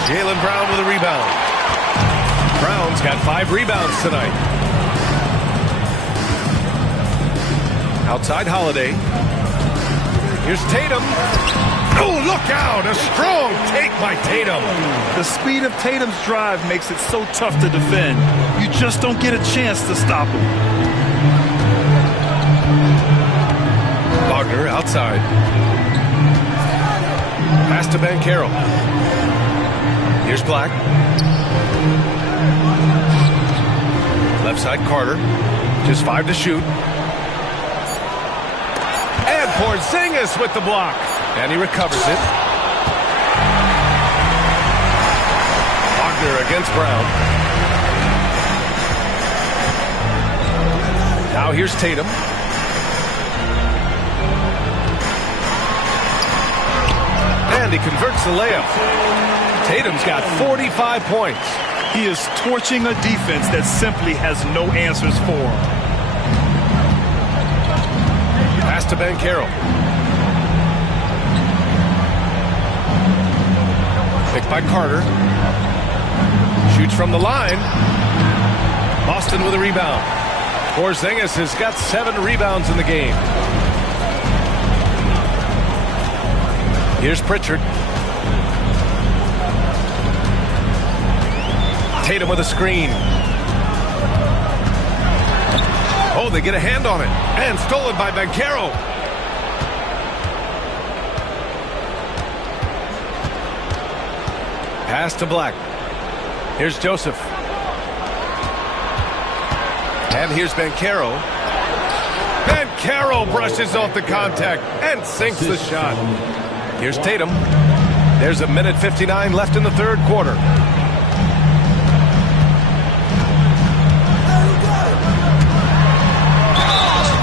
Jaylen Brown with a rebound. Brown's got 5 rebounds tonight. Outside Holiday. Here's Tatum. Oh, look out! A strong take by Tatum. The speed of Tatum's drive makes it so tough to defend. You just don't get a chance to stop him. Wagner outside. Pass to Banchero. Here's Black. Left side Carter. Just 5 to shoot. And Porzingis with the block. And he recovers it. Wagner against Brown. Now here's Tatum. And he converts the layup. Tatum's got 45 points. He is torching a defense that simply has no answers for him. Pass to Banchero. Picked by Carter. Shoots from the line. Boston with a rebound. Porzingis has got 7 rebounds in the game. Here's Pritchard. Tatum with a screen. Oh, they get a hand on it. And stolen by Banchero. Pass to Black. Here's Joseph. And here's Banchero. Banchero brushes off the contact and sinks the shot. Here's Tatum. There's a minute 59 left in the third quarter.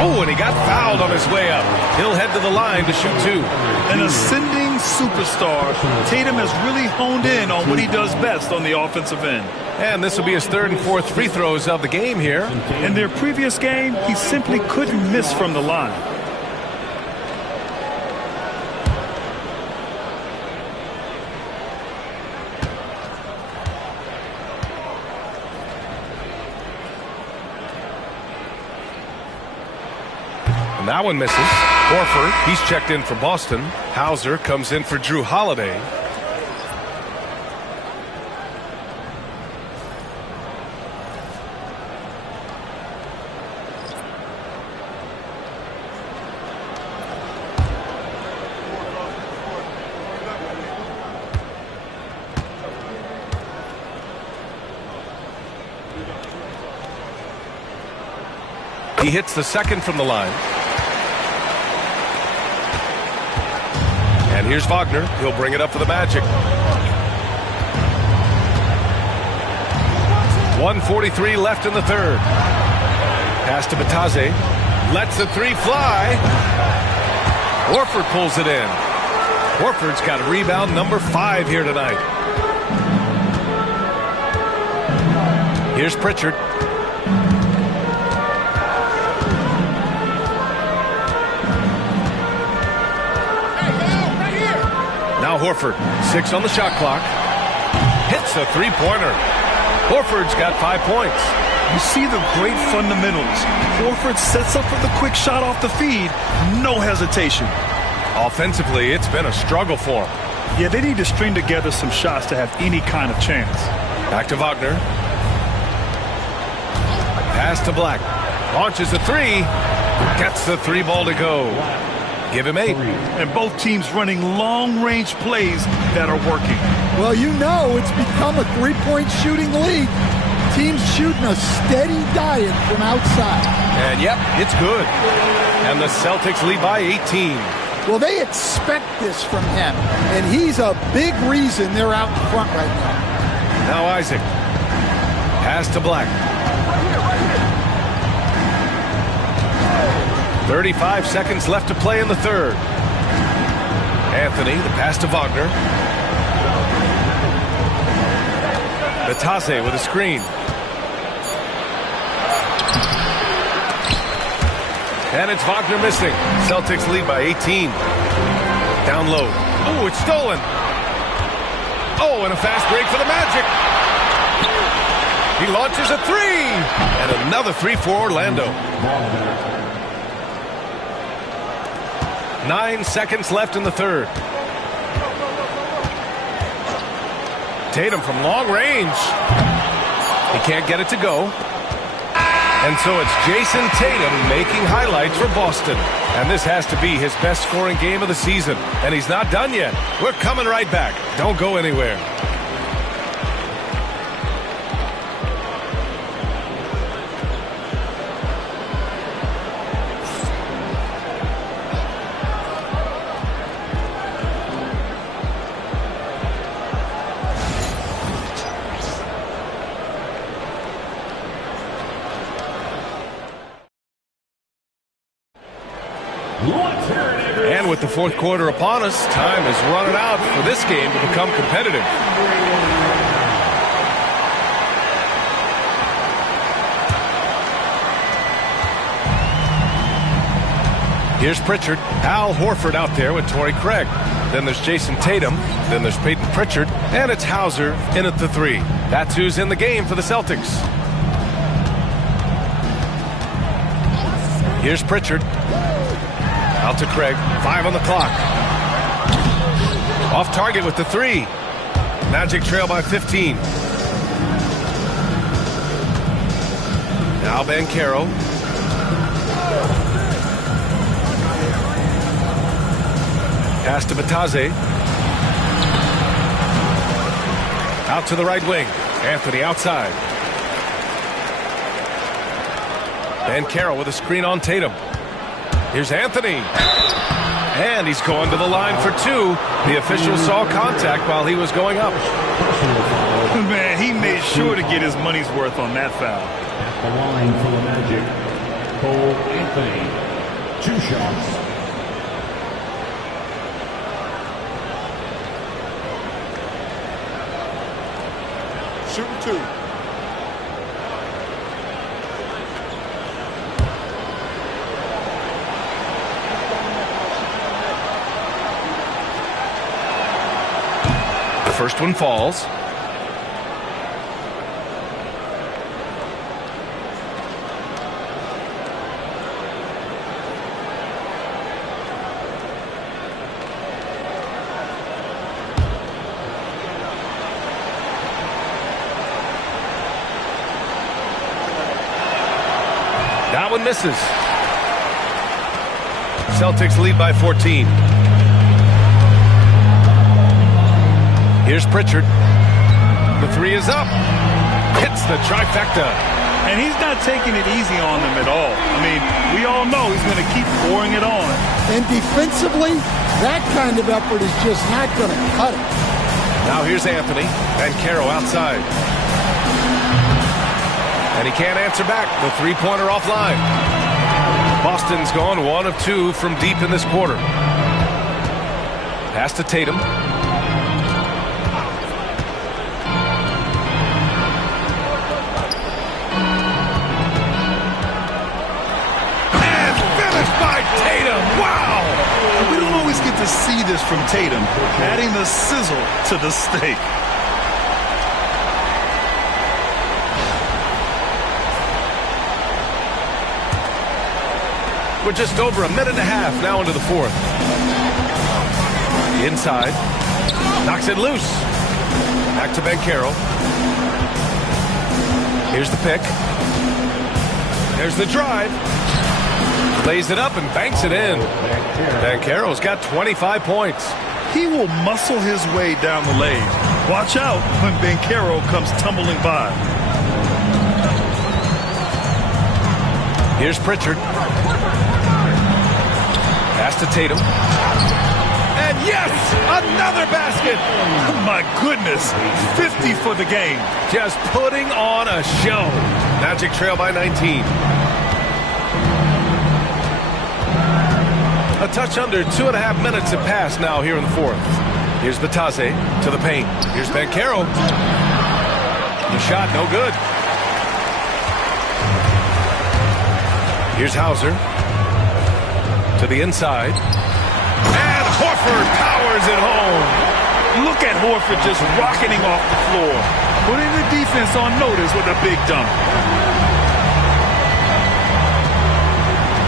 Oh, and he got fouled on his way up. He'll head to the line to shoot 2. An ascending superstar, Tatum has really honed in on what he does best on the offensive end. And this will be his 3rd and 4th free throws of the game here. In their previous game, he simply couldn't miss from the line. And that one misses. Horford, he's checked in for Boston. Hauser comes in for Drew Holiday. He hits the second from the line. And here's Wagner. He'll bring it up for the Magic. 1:43 left in the third. Pass to Batase. Lets the 3 fly. Horford pulls it in. Horford's got rebound number 5 here tonight. Here's Pritchard. Now Horford, 6 on the shot clock. Hits a 3-pointer. Horford's got 5 points. You see the great fundamentals. Horford sets up for the quick shot off the feed. No hesitation. Offensively, it's been a struggle for him. Yeah, they need to string together some shots to have any kind of chance. Back to Wagner. Pass to Black. Launches a 3. Gets the 3 ball to go. Give him 8. And both teams running long-range plays that are working. Well, you know it's become a 3-point shooting league. Teams shooting a steady diet from outside. And yep, it's good. And the Celtics lead by 18. Well, they expect this from him, and he's a big reason they're out in front right now. Now Isaac. Pass to Black. 35 seconds left to play in the third. Anthony, the pass to Wagner. Batase with a screen. And it's Wagner missing. Celtics lead by 18. Down low. Oh, it's stolen. Oh, and a fast break for the Magic. He launches a 3. And another 3 for Orlando. 9 seconds left in the third. Tatum from long range. He can't get it to go. And so it's Jason Tatum making highlights for Boston. And this has to be his best scoring game of the season. And he's not done yet. We're coming right back. Don't go anywhere. with the fourth quarter upon us, time is running out for this game to become competitive. Here's Pritchard. Al Horford out there with Torrey Craig. Then there's Jason Tatum. Then there's Peyton Pritchard. And it's Hauser in at the 3. That's who's in the game for the Celtics. Here's Pritchard. Out to Craig. 5 on the clock. Off target with the 3. Magic trail by 15. Now Banchero. Pass to Batase. Out to the right wing. Anthony outside. Banchero with a screen on Tatum. Here's Anthony. And he's going to the line for 2. The official saw contact while he was going up. Man, he made sure to get his money's worth on that foul. At the line for the Magic, Cole Anthony. 2 shots. Shooting 2. The first one falls. That one misses. Celtics lead by 14. Here's Pritchard. The 3 is up. Hits the trifecta. And he's not taking it easy on them at all. I mean, we all know he's going to keep pouring it on. And defensively, that kind of effort is just not going to cut it. Now here's Anthony. Banchero outside. And he can't answer back. The three-pointer offline. Boston's gone 1 of 2 from deep in this quarter. Pass to Tatum. And finished by Tatum. Wow! We don't always get to see this from Tatum, adding the sizzle to the steak. We're just over a minute and a half now into the fourth. Inside. Knocks it loose. Back to Banchero. Here's the pick. There's the drive. Lays it up and banks it in. Banchero's got 25 points. He will muscle his way down the lane. Watch out when Banchero comes tumbling by. Here's Pritchard. Pass to Tatum. And yes, another basket. My goodness, 50 for the game. Just putting on a show. Magic trail by 19. A touch under 2.5 minutes have passed now here in the fourth. Here's Batase to the paint. Here's Banchero. The shot, no good. Here's Hauser. To the inside. And Horford powers it home. Look at Horford just rocketing off the floor. Putting the defense on notice with a big dunk.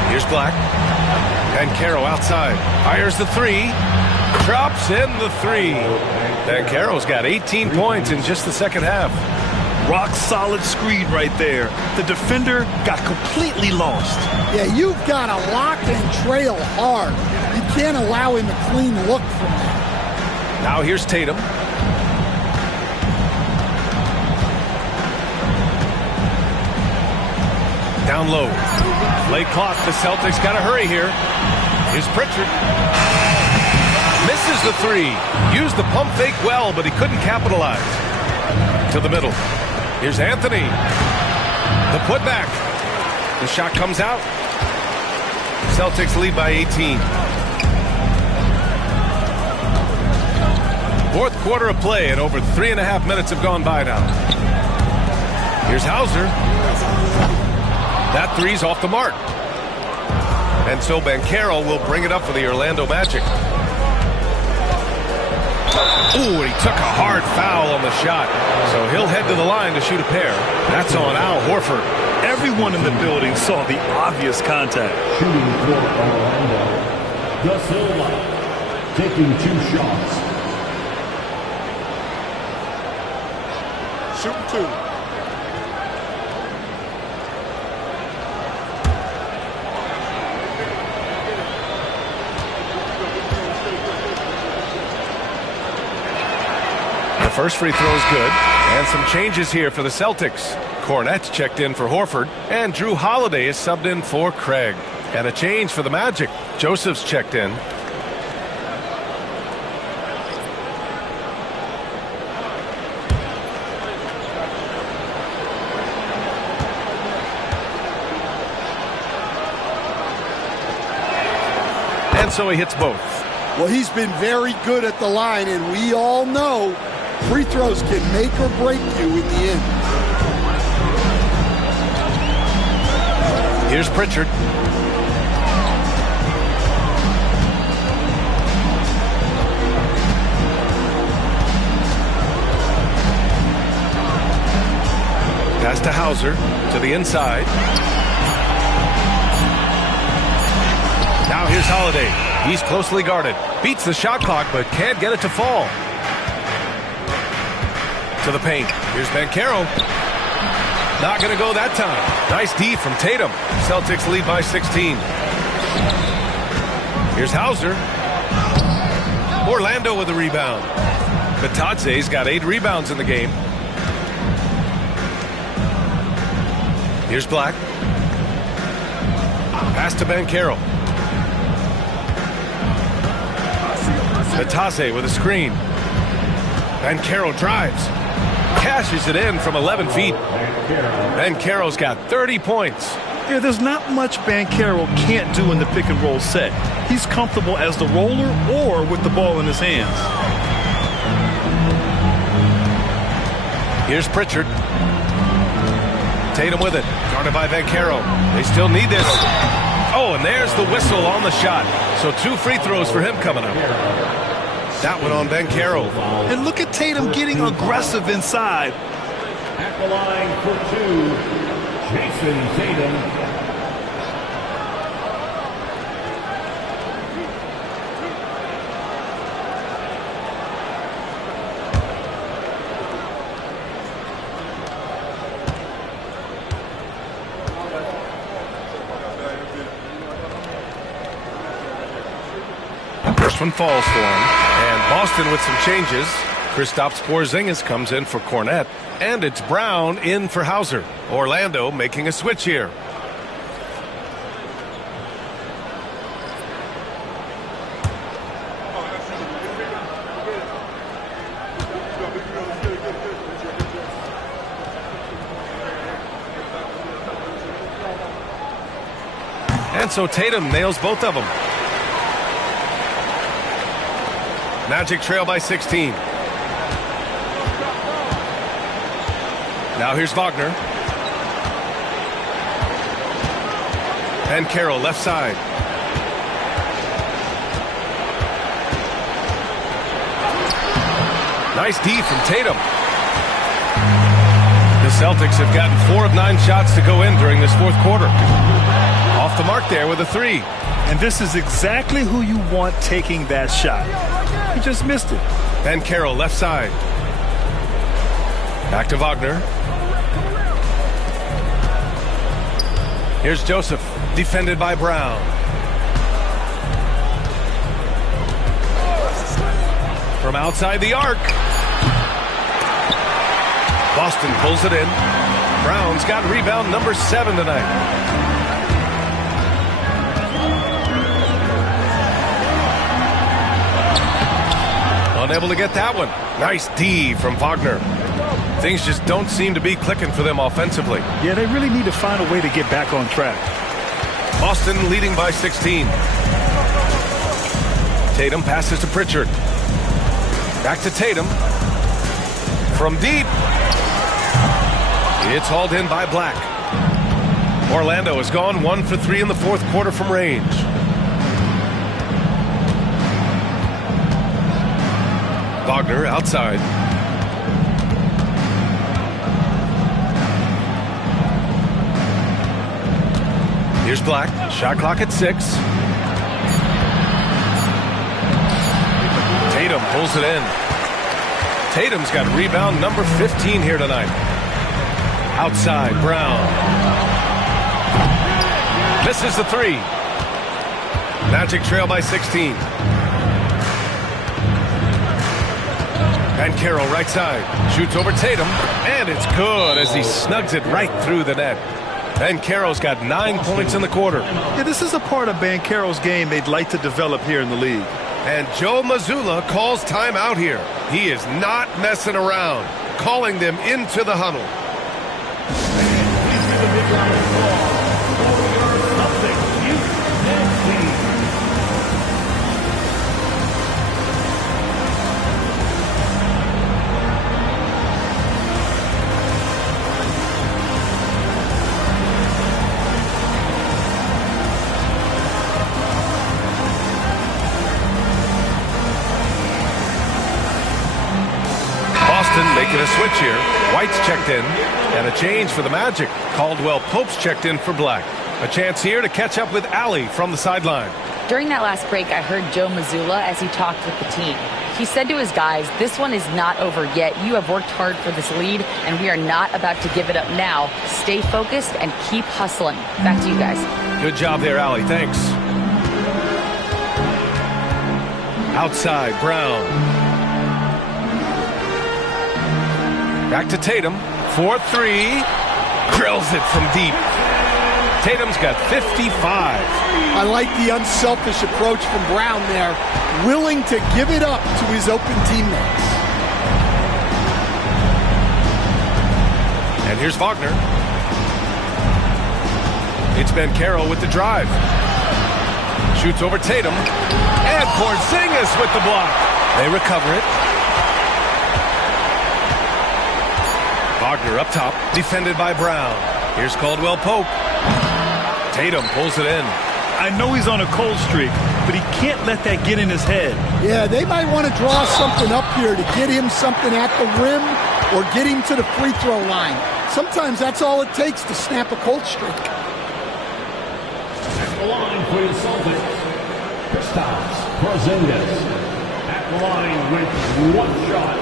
Here's Black. Banchero outside. Fires the 3. Drops in the 3. Banchero's got 18 points in just the second half. Rock solid screen right there. The defender got completely lost. Yeah, you've got to lock and trail hard. You can't allow him a clean look from that. Now here's Tatum. Down low. Late clock. The Celtics got to hurry here. Here's Pritchard. Misses the 3. Used the pump fake well, but he couldn't capitalize. To the middle. Here's Anthony. The putback. The shot comes out. Celtics lead by 18. Fourth quarter of play, and over 3.5 minutes have gone by now. Here's Hauser. That three's off the mark. And so Banchero will bring it up for the Orlando Magic. Ooh, and he took a hard foul on the shot. So he'll head to the line to shoot a pair. That's on Al Horford. Everyone in the building saw the obvious contact. Shooting for Orlando. Da Silva taking 2 shots. Shooting 2. The first free throw is good. And some changes here for the Celtics. Cornette's checked in for Horford, and Drew Holiday is subbed in for Craig. And a change for the Magic. Joseph's checked in. And so he hits both. Well, he's been very good at the line, and we all know free throws can make or break you in the end. Here's Pritchard. Pass to Hauser, to the inside. Now here's Holiday. He's closely guarded. Beats the shot clock, but can't get it to fall. To the paint. Here's Banchero. Not going to go that time. Nice D from Tatum. Celtics lead by 16. Here's Hauser. Orlando with a rebound. Batadze's got 8 rebounds in the game. Here's Black. Pass to Banchero. Batadze with a screen. Banchero drives. Cashes it in from 11 feet. Banchero's got 30 points. Yeah, there's not much Banchero can't do in the pick and roll set. He's comfortable as the roller or with the ball in his hands. Here's Pritchard. Tatum with it. Guarded by Banchero. They still need this. Oh, and there's the whistle on the shot. So 2 free throws for him coming up. That one on Banchero. And look at Tatum getting aggressive inside. At the line for 2, Jason Tatum. First one falls for him. And Boston with some changes. Kristaps Porzingis comes in for Cornette. And it's Brown in for Hauser. Orlando making a switch here. And so Tatum nails both of them. Magic trail by 16. Now here's Wagner. And Carroll left side. Nice D from Tatum. The Celtics have gotten 4 of 9 shots to go in during this fourth quarter. Off the mark there with a 3. And this is exactly who you want taking that shot. He just missed it. And Carroll left side. Back to Wagner. Here's Joseph, defended by Brown. From outside the arc. Boston pulls it in. Brown's got rebound number 7 tonight. Unable to get that one. Nice D from Wagner. Things just don't seem to be clicking for them offensively. Yeah, they really need to find a way to get back on track. Boston leading by 16. Tatum passes to Pritchard. Back to Tatum. From deep. It's hauled in by Black. Orlando has gone 1 for 3 in the fourth quarter from range. Wagner outside. Here's Black. Shot clock at 6. Tatum pulls it in. Tatum's got rebound number 15 here tonight. Outside, Brown. Misses the 3. Magic trail by 16. And Carroll right side. Shoots over Tatum. And it's good as he snugs it right through the net. Ben Carroll's got 9 points in the quarter. Yeah, this is a part of Ben Carroll's game they'd like to develop here in the league. And Joe Mazzulla calls timeout here. He is not messing around, calling them into the huddle. Making a switch here. White's checked in. And a change for the Magic. Caldwell Pope's checked in for Black. A chance here to catch up with Allie from the sideline. During that last break, I heard Joe Mazzulla as he talked with the team. He said to his guys, this one is not over yet. You have worked hard for this lead, and we are not about to give it up now. Stay focused and keep hustling. Back to you guys. Good job there, Allie. Thanks. Outside, Brown. Back to Tatum. 4-3. Drills it from deep. Tatum's got 55. I like the unselfish approach from Brown there. Willing to give it up to his open teammates. And here's Wagner. It's Ben Carroll with the drive. Shoots over Tatum. And Porzingis with the block. They recover it. Wagner up top, defended by Brown. Here's Caldwell Pope. Tatum pulls it in. I know he's on a cold streak, but he can't let that get in his head. Yeah, they might want to draw something up here to get him something at the rim or get him to the free throw line. Sometimes that's all it takes to snap a cold streak. At the line for the Celtics, Kristaps Porzingis. At the line with 1 shot.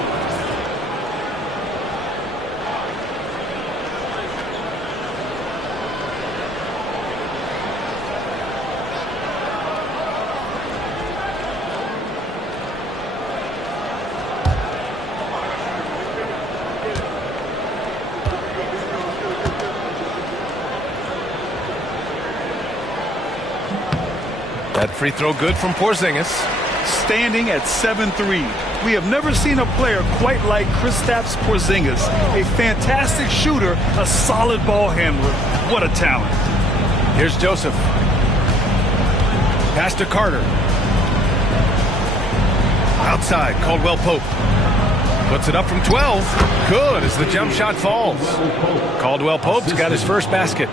That free throw good from Porzingis. Standing at 7'3". We have never seen a player quite like Kristaps Porzingis. A fantastic shooter, a solid ball handler. What a talent. Here's Joseph. Pass to Carter. Outside, Caldwell Pope. Puts it up from 12. Good as the jump shot falls. Caldwell Pope's got his first basket.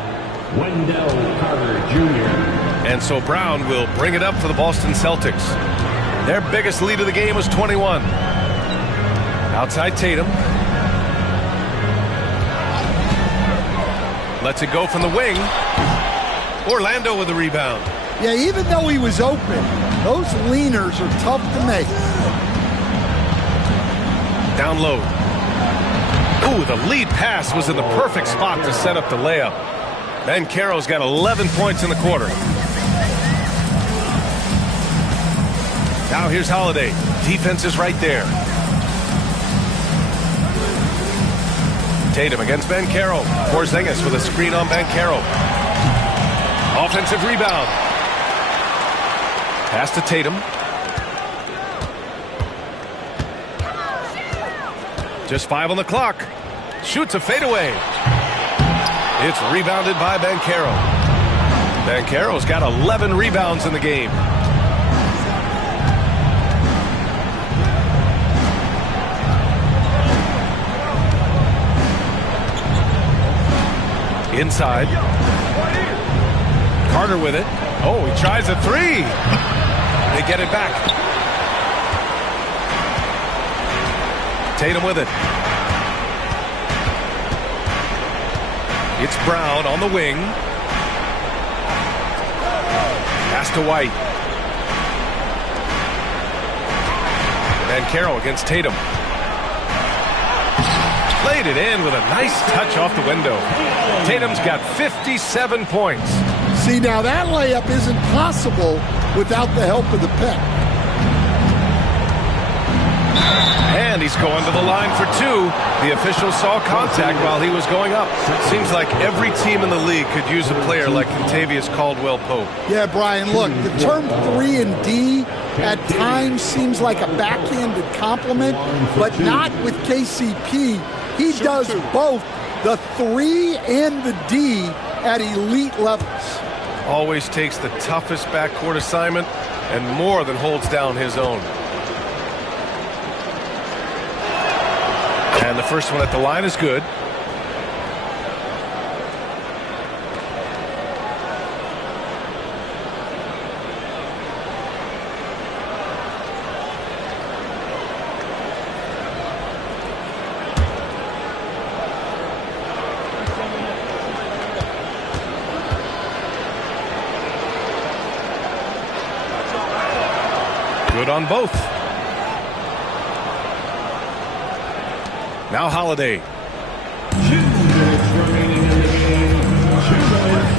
Wendell Carter Jr. And so Brown will bring it up for the Boston Celtics. Their biggest lead of the game was 21. Outside Tatum. Lets it go from the wing. Orlando with the rebound. Yeah, even though he was open, those leaners are tough to make. Down low. Ooh, the lead pass was in the perfect spot to set up the layup. Ben Carroll's got 11 points in the quarter. Now here's Holiday. Defense is right there. Tatum against Ben Carroll. Porzingis with a screen on Ben Carroll. Offensive rebound. Pass to Tatum. Just 5 on the clock. Shoots a fadeaway. It's rebounded by Ben Carroll. Ben Carroll's got 11 rebounds in the game. Inside. Carter with it. Oh, he tries a three. They get it back. Tatum with it. It's Brown on the wing. Pass to White. Banchero against Tatum. Laid it in with a nice touch off the window. Tatum's got 57 points. See, now that layup isn't possible without the help of the pick. And he's going to the line for two. The official saw contact while he was going up. Seems like every team in the league could use a player like Kentavious Caldwell-Pope. Yeah, Brian, look, the term 3 and D at times seems like a backhanded compliment, but not with KCP. He does both the 3 and the D at elite levels. Always takes the toughest backcourt assignment and more than holds down his own. And the first one at the line is good. Good on both. Now Holiday. 2 minutes remaining in the game. 2 minutes.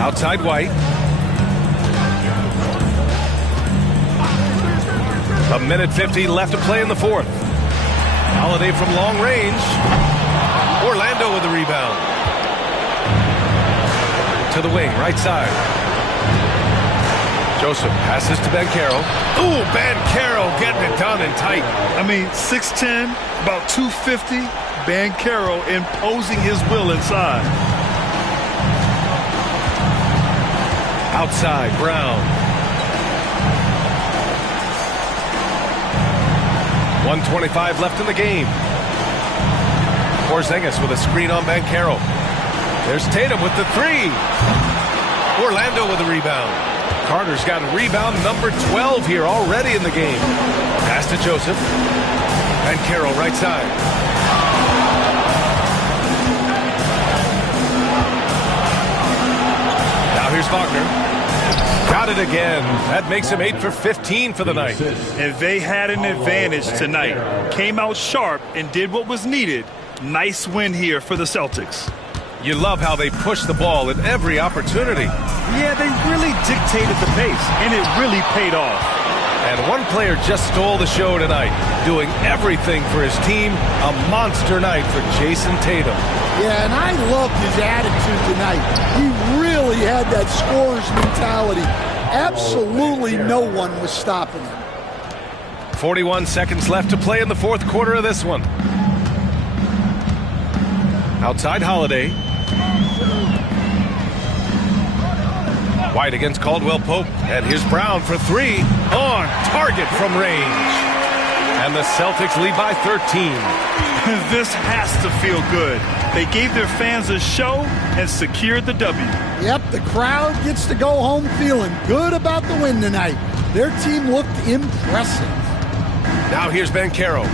Outside White. A minute 50 left to play in the fourth. Holiday from long range. Orlando with the rebound. To the wing, right side. Joseph passes to Banchero. Ooh, Banchero getting it done and tight. I mean, 6'10", about 250. Banchero imposing his will inside. Outside, Brown. 1:25 left in the game. Porzingis with a screen on Banchero. There's Tatum with the three. Orlando with the rebound. Carter's got rebound number 12 here already in the game. Pass to Joseph. Banchero right side. Now here's Wagner. Got it again. That makes him 8 for 15 for the night. And they had an advantage tonight. Came out sharp and did what was needed. Nice win here for the Celtics. You love how they push the ball at every opportunity. Yeah, they really dictated the pace, and it really paid off. And one player just stole the show tonight, doing everything for his team. A monster night for Jason Tatum. Yeah, and I loved his attitude tonight. He really had that scorer's mentality. Absolutely no one was stopping him. 41 seconds left to play in the fourth quarter of this one. Outside Holiday. White against Caldwell-Pope. And here's Brown for three. On target from range. And the Celtics lead by 13. This has to feel good. They gave their fans a show and secured the W. Yep, the crowd gets to go home feeling good about the win tonight. Their team looked impressive. Now here's Banchero.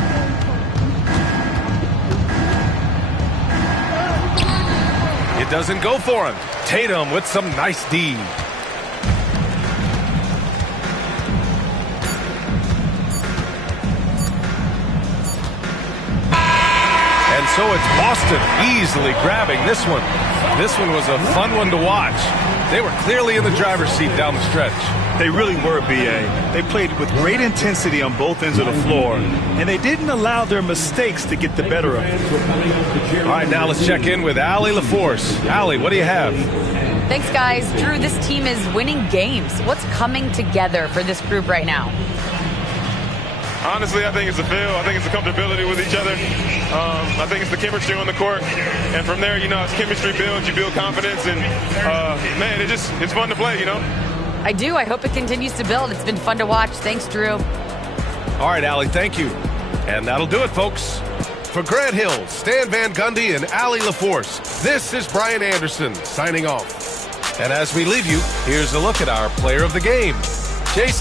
It doesn't go for him. Tatum with some nice D. And so it's Boston easily grabbing this one. This one was a fun one to watch. They were clearly in the driver's seat down the stretch. They really were, B.A. They played with great intensity on both ends of the floor, and they didn't allow their mistakes to get the better of them. All right, now let's check in with Allie LaForce. Allie, what do you have? Thanks, guys. Drew, this team is winning games. What's coming together for this group right now? Honestly, I think it's the feel. I think it's the comfortability with each other. I think it's the chemistry on the court. And from there, you know, as chemistry builds, you build confidence. And, man, it's fun to play, you know? I do. I hope it continues to build. It's been fun to watch. Thanks, Drew. All right, Allie, thank you. And that'll do it, folks. For Grant Hill, Stan Van Gundy, and Allie LaForce, this is Brian Anderson signing off. And as we leave you, here's a look at our player of the game, Jason.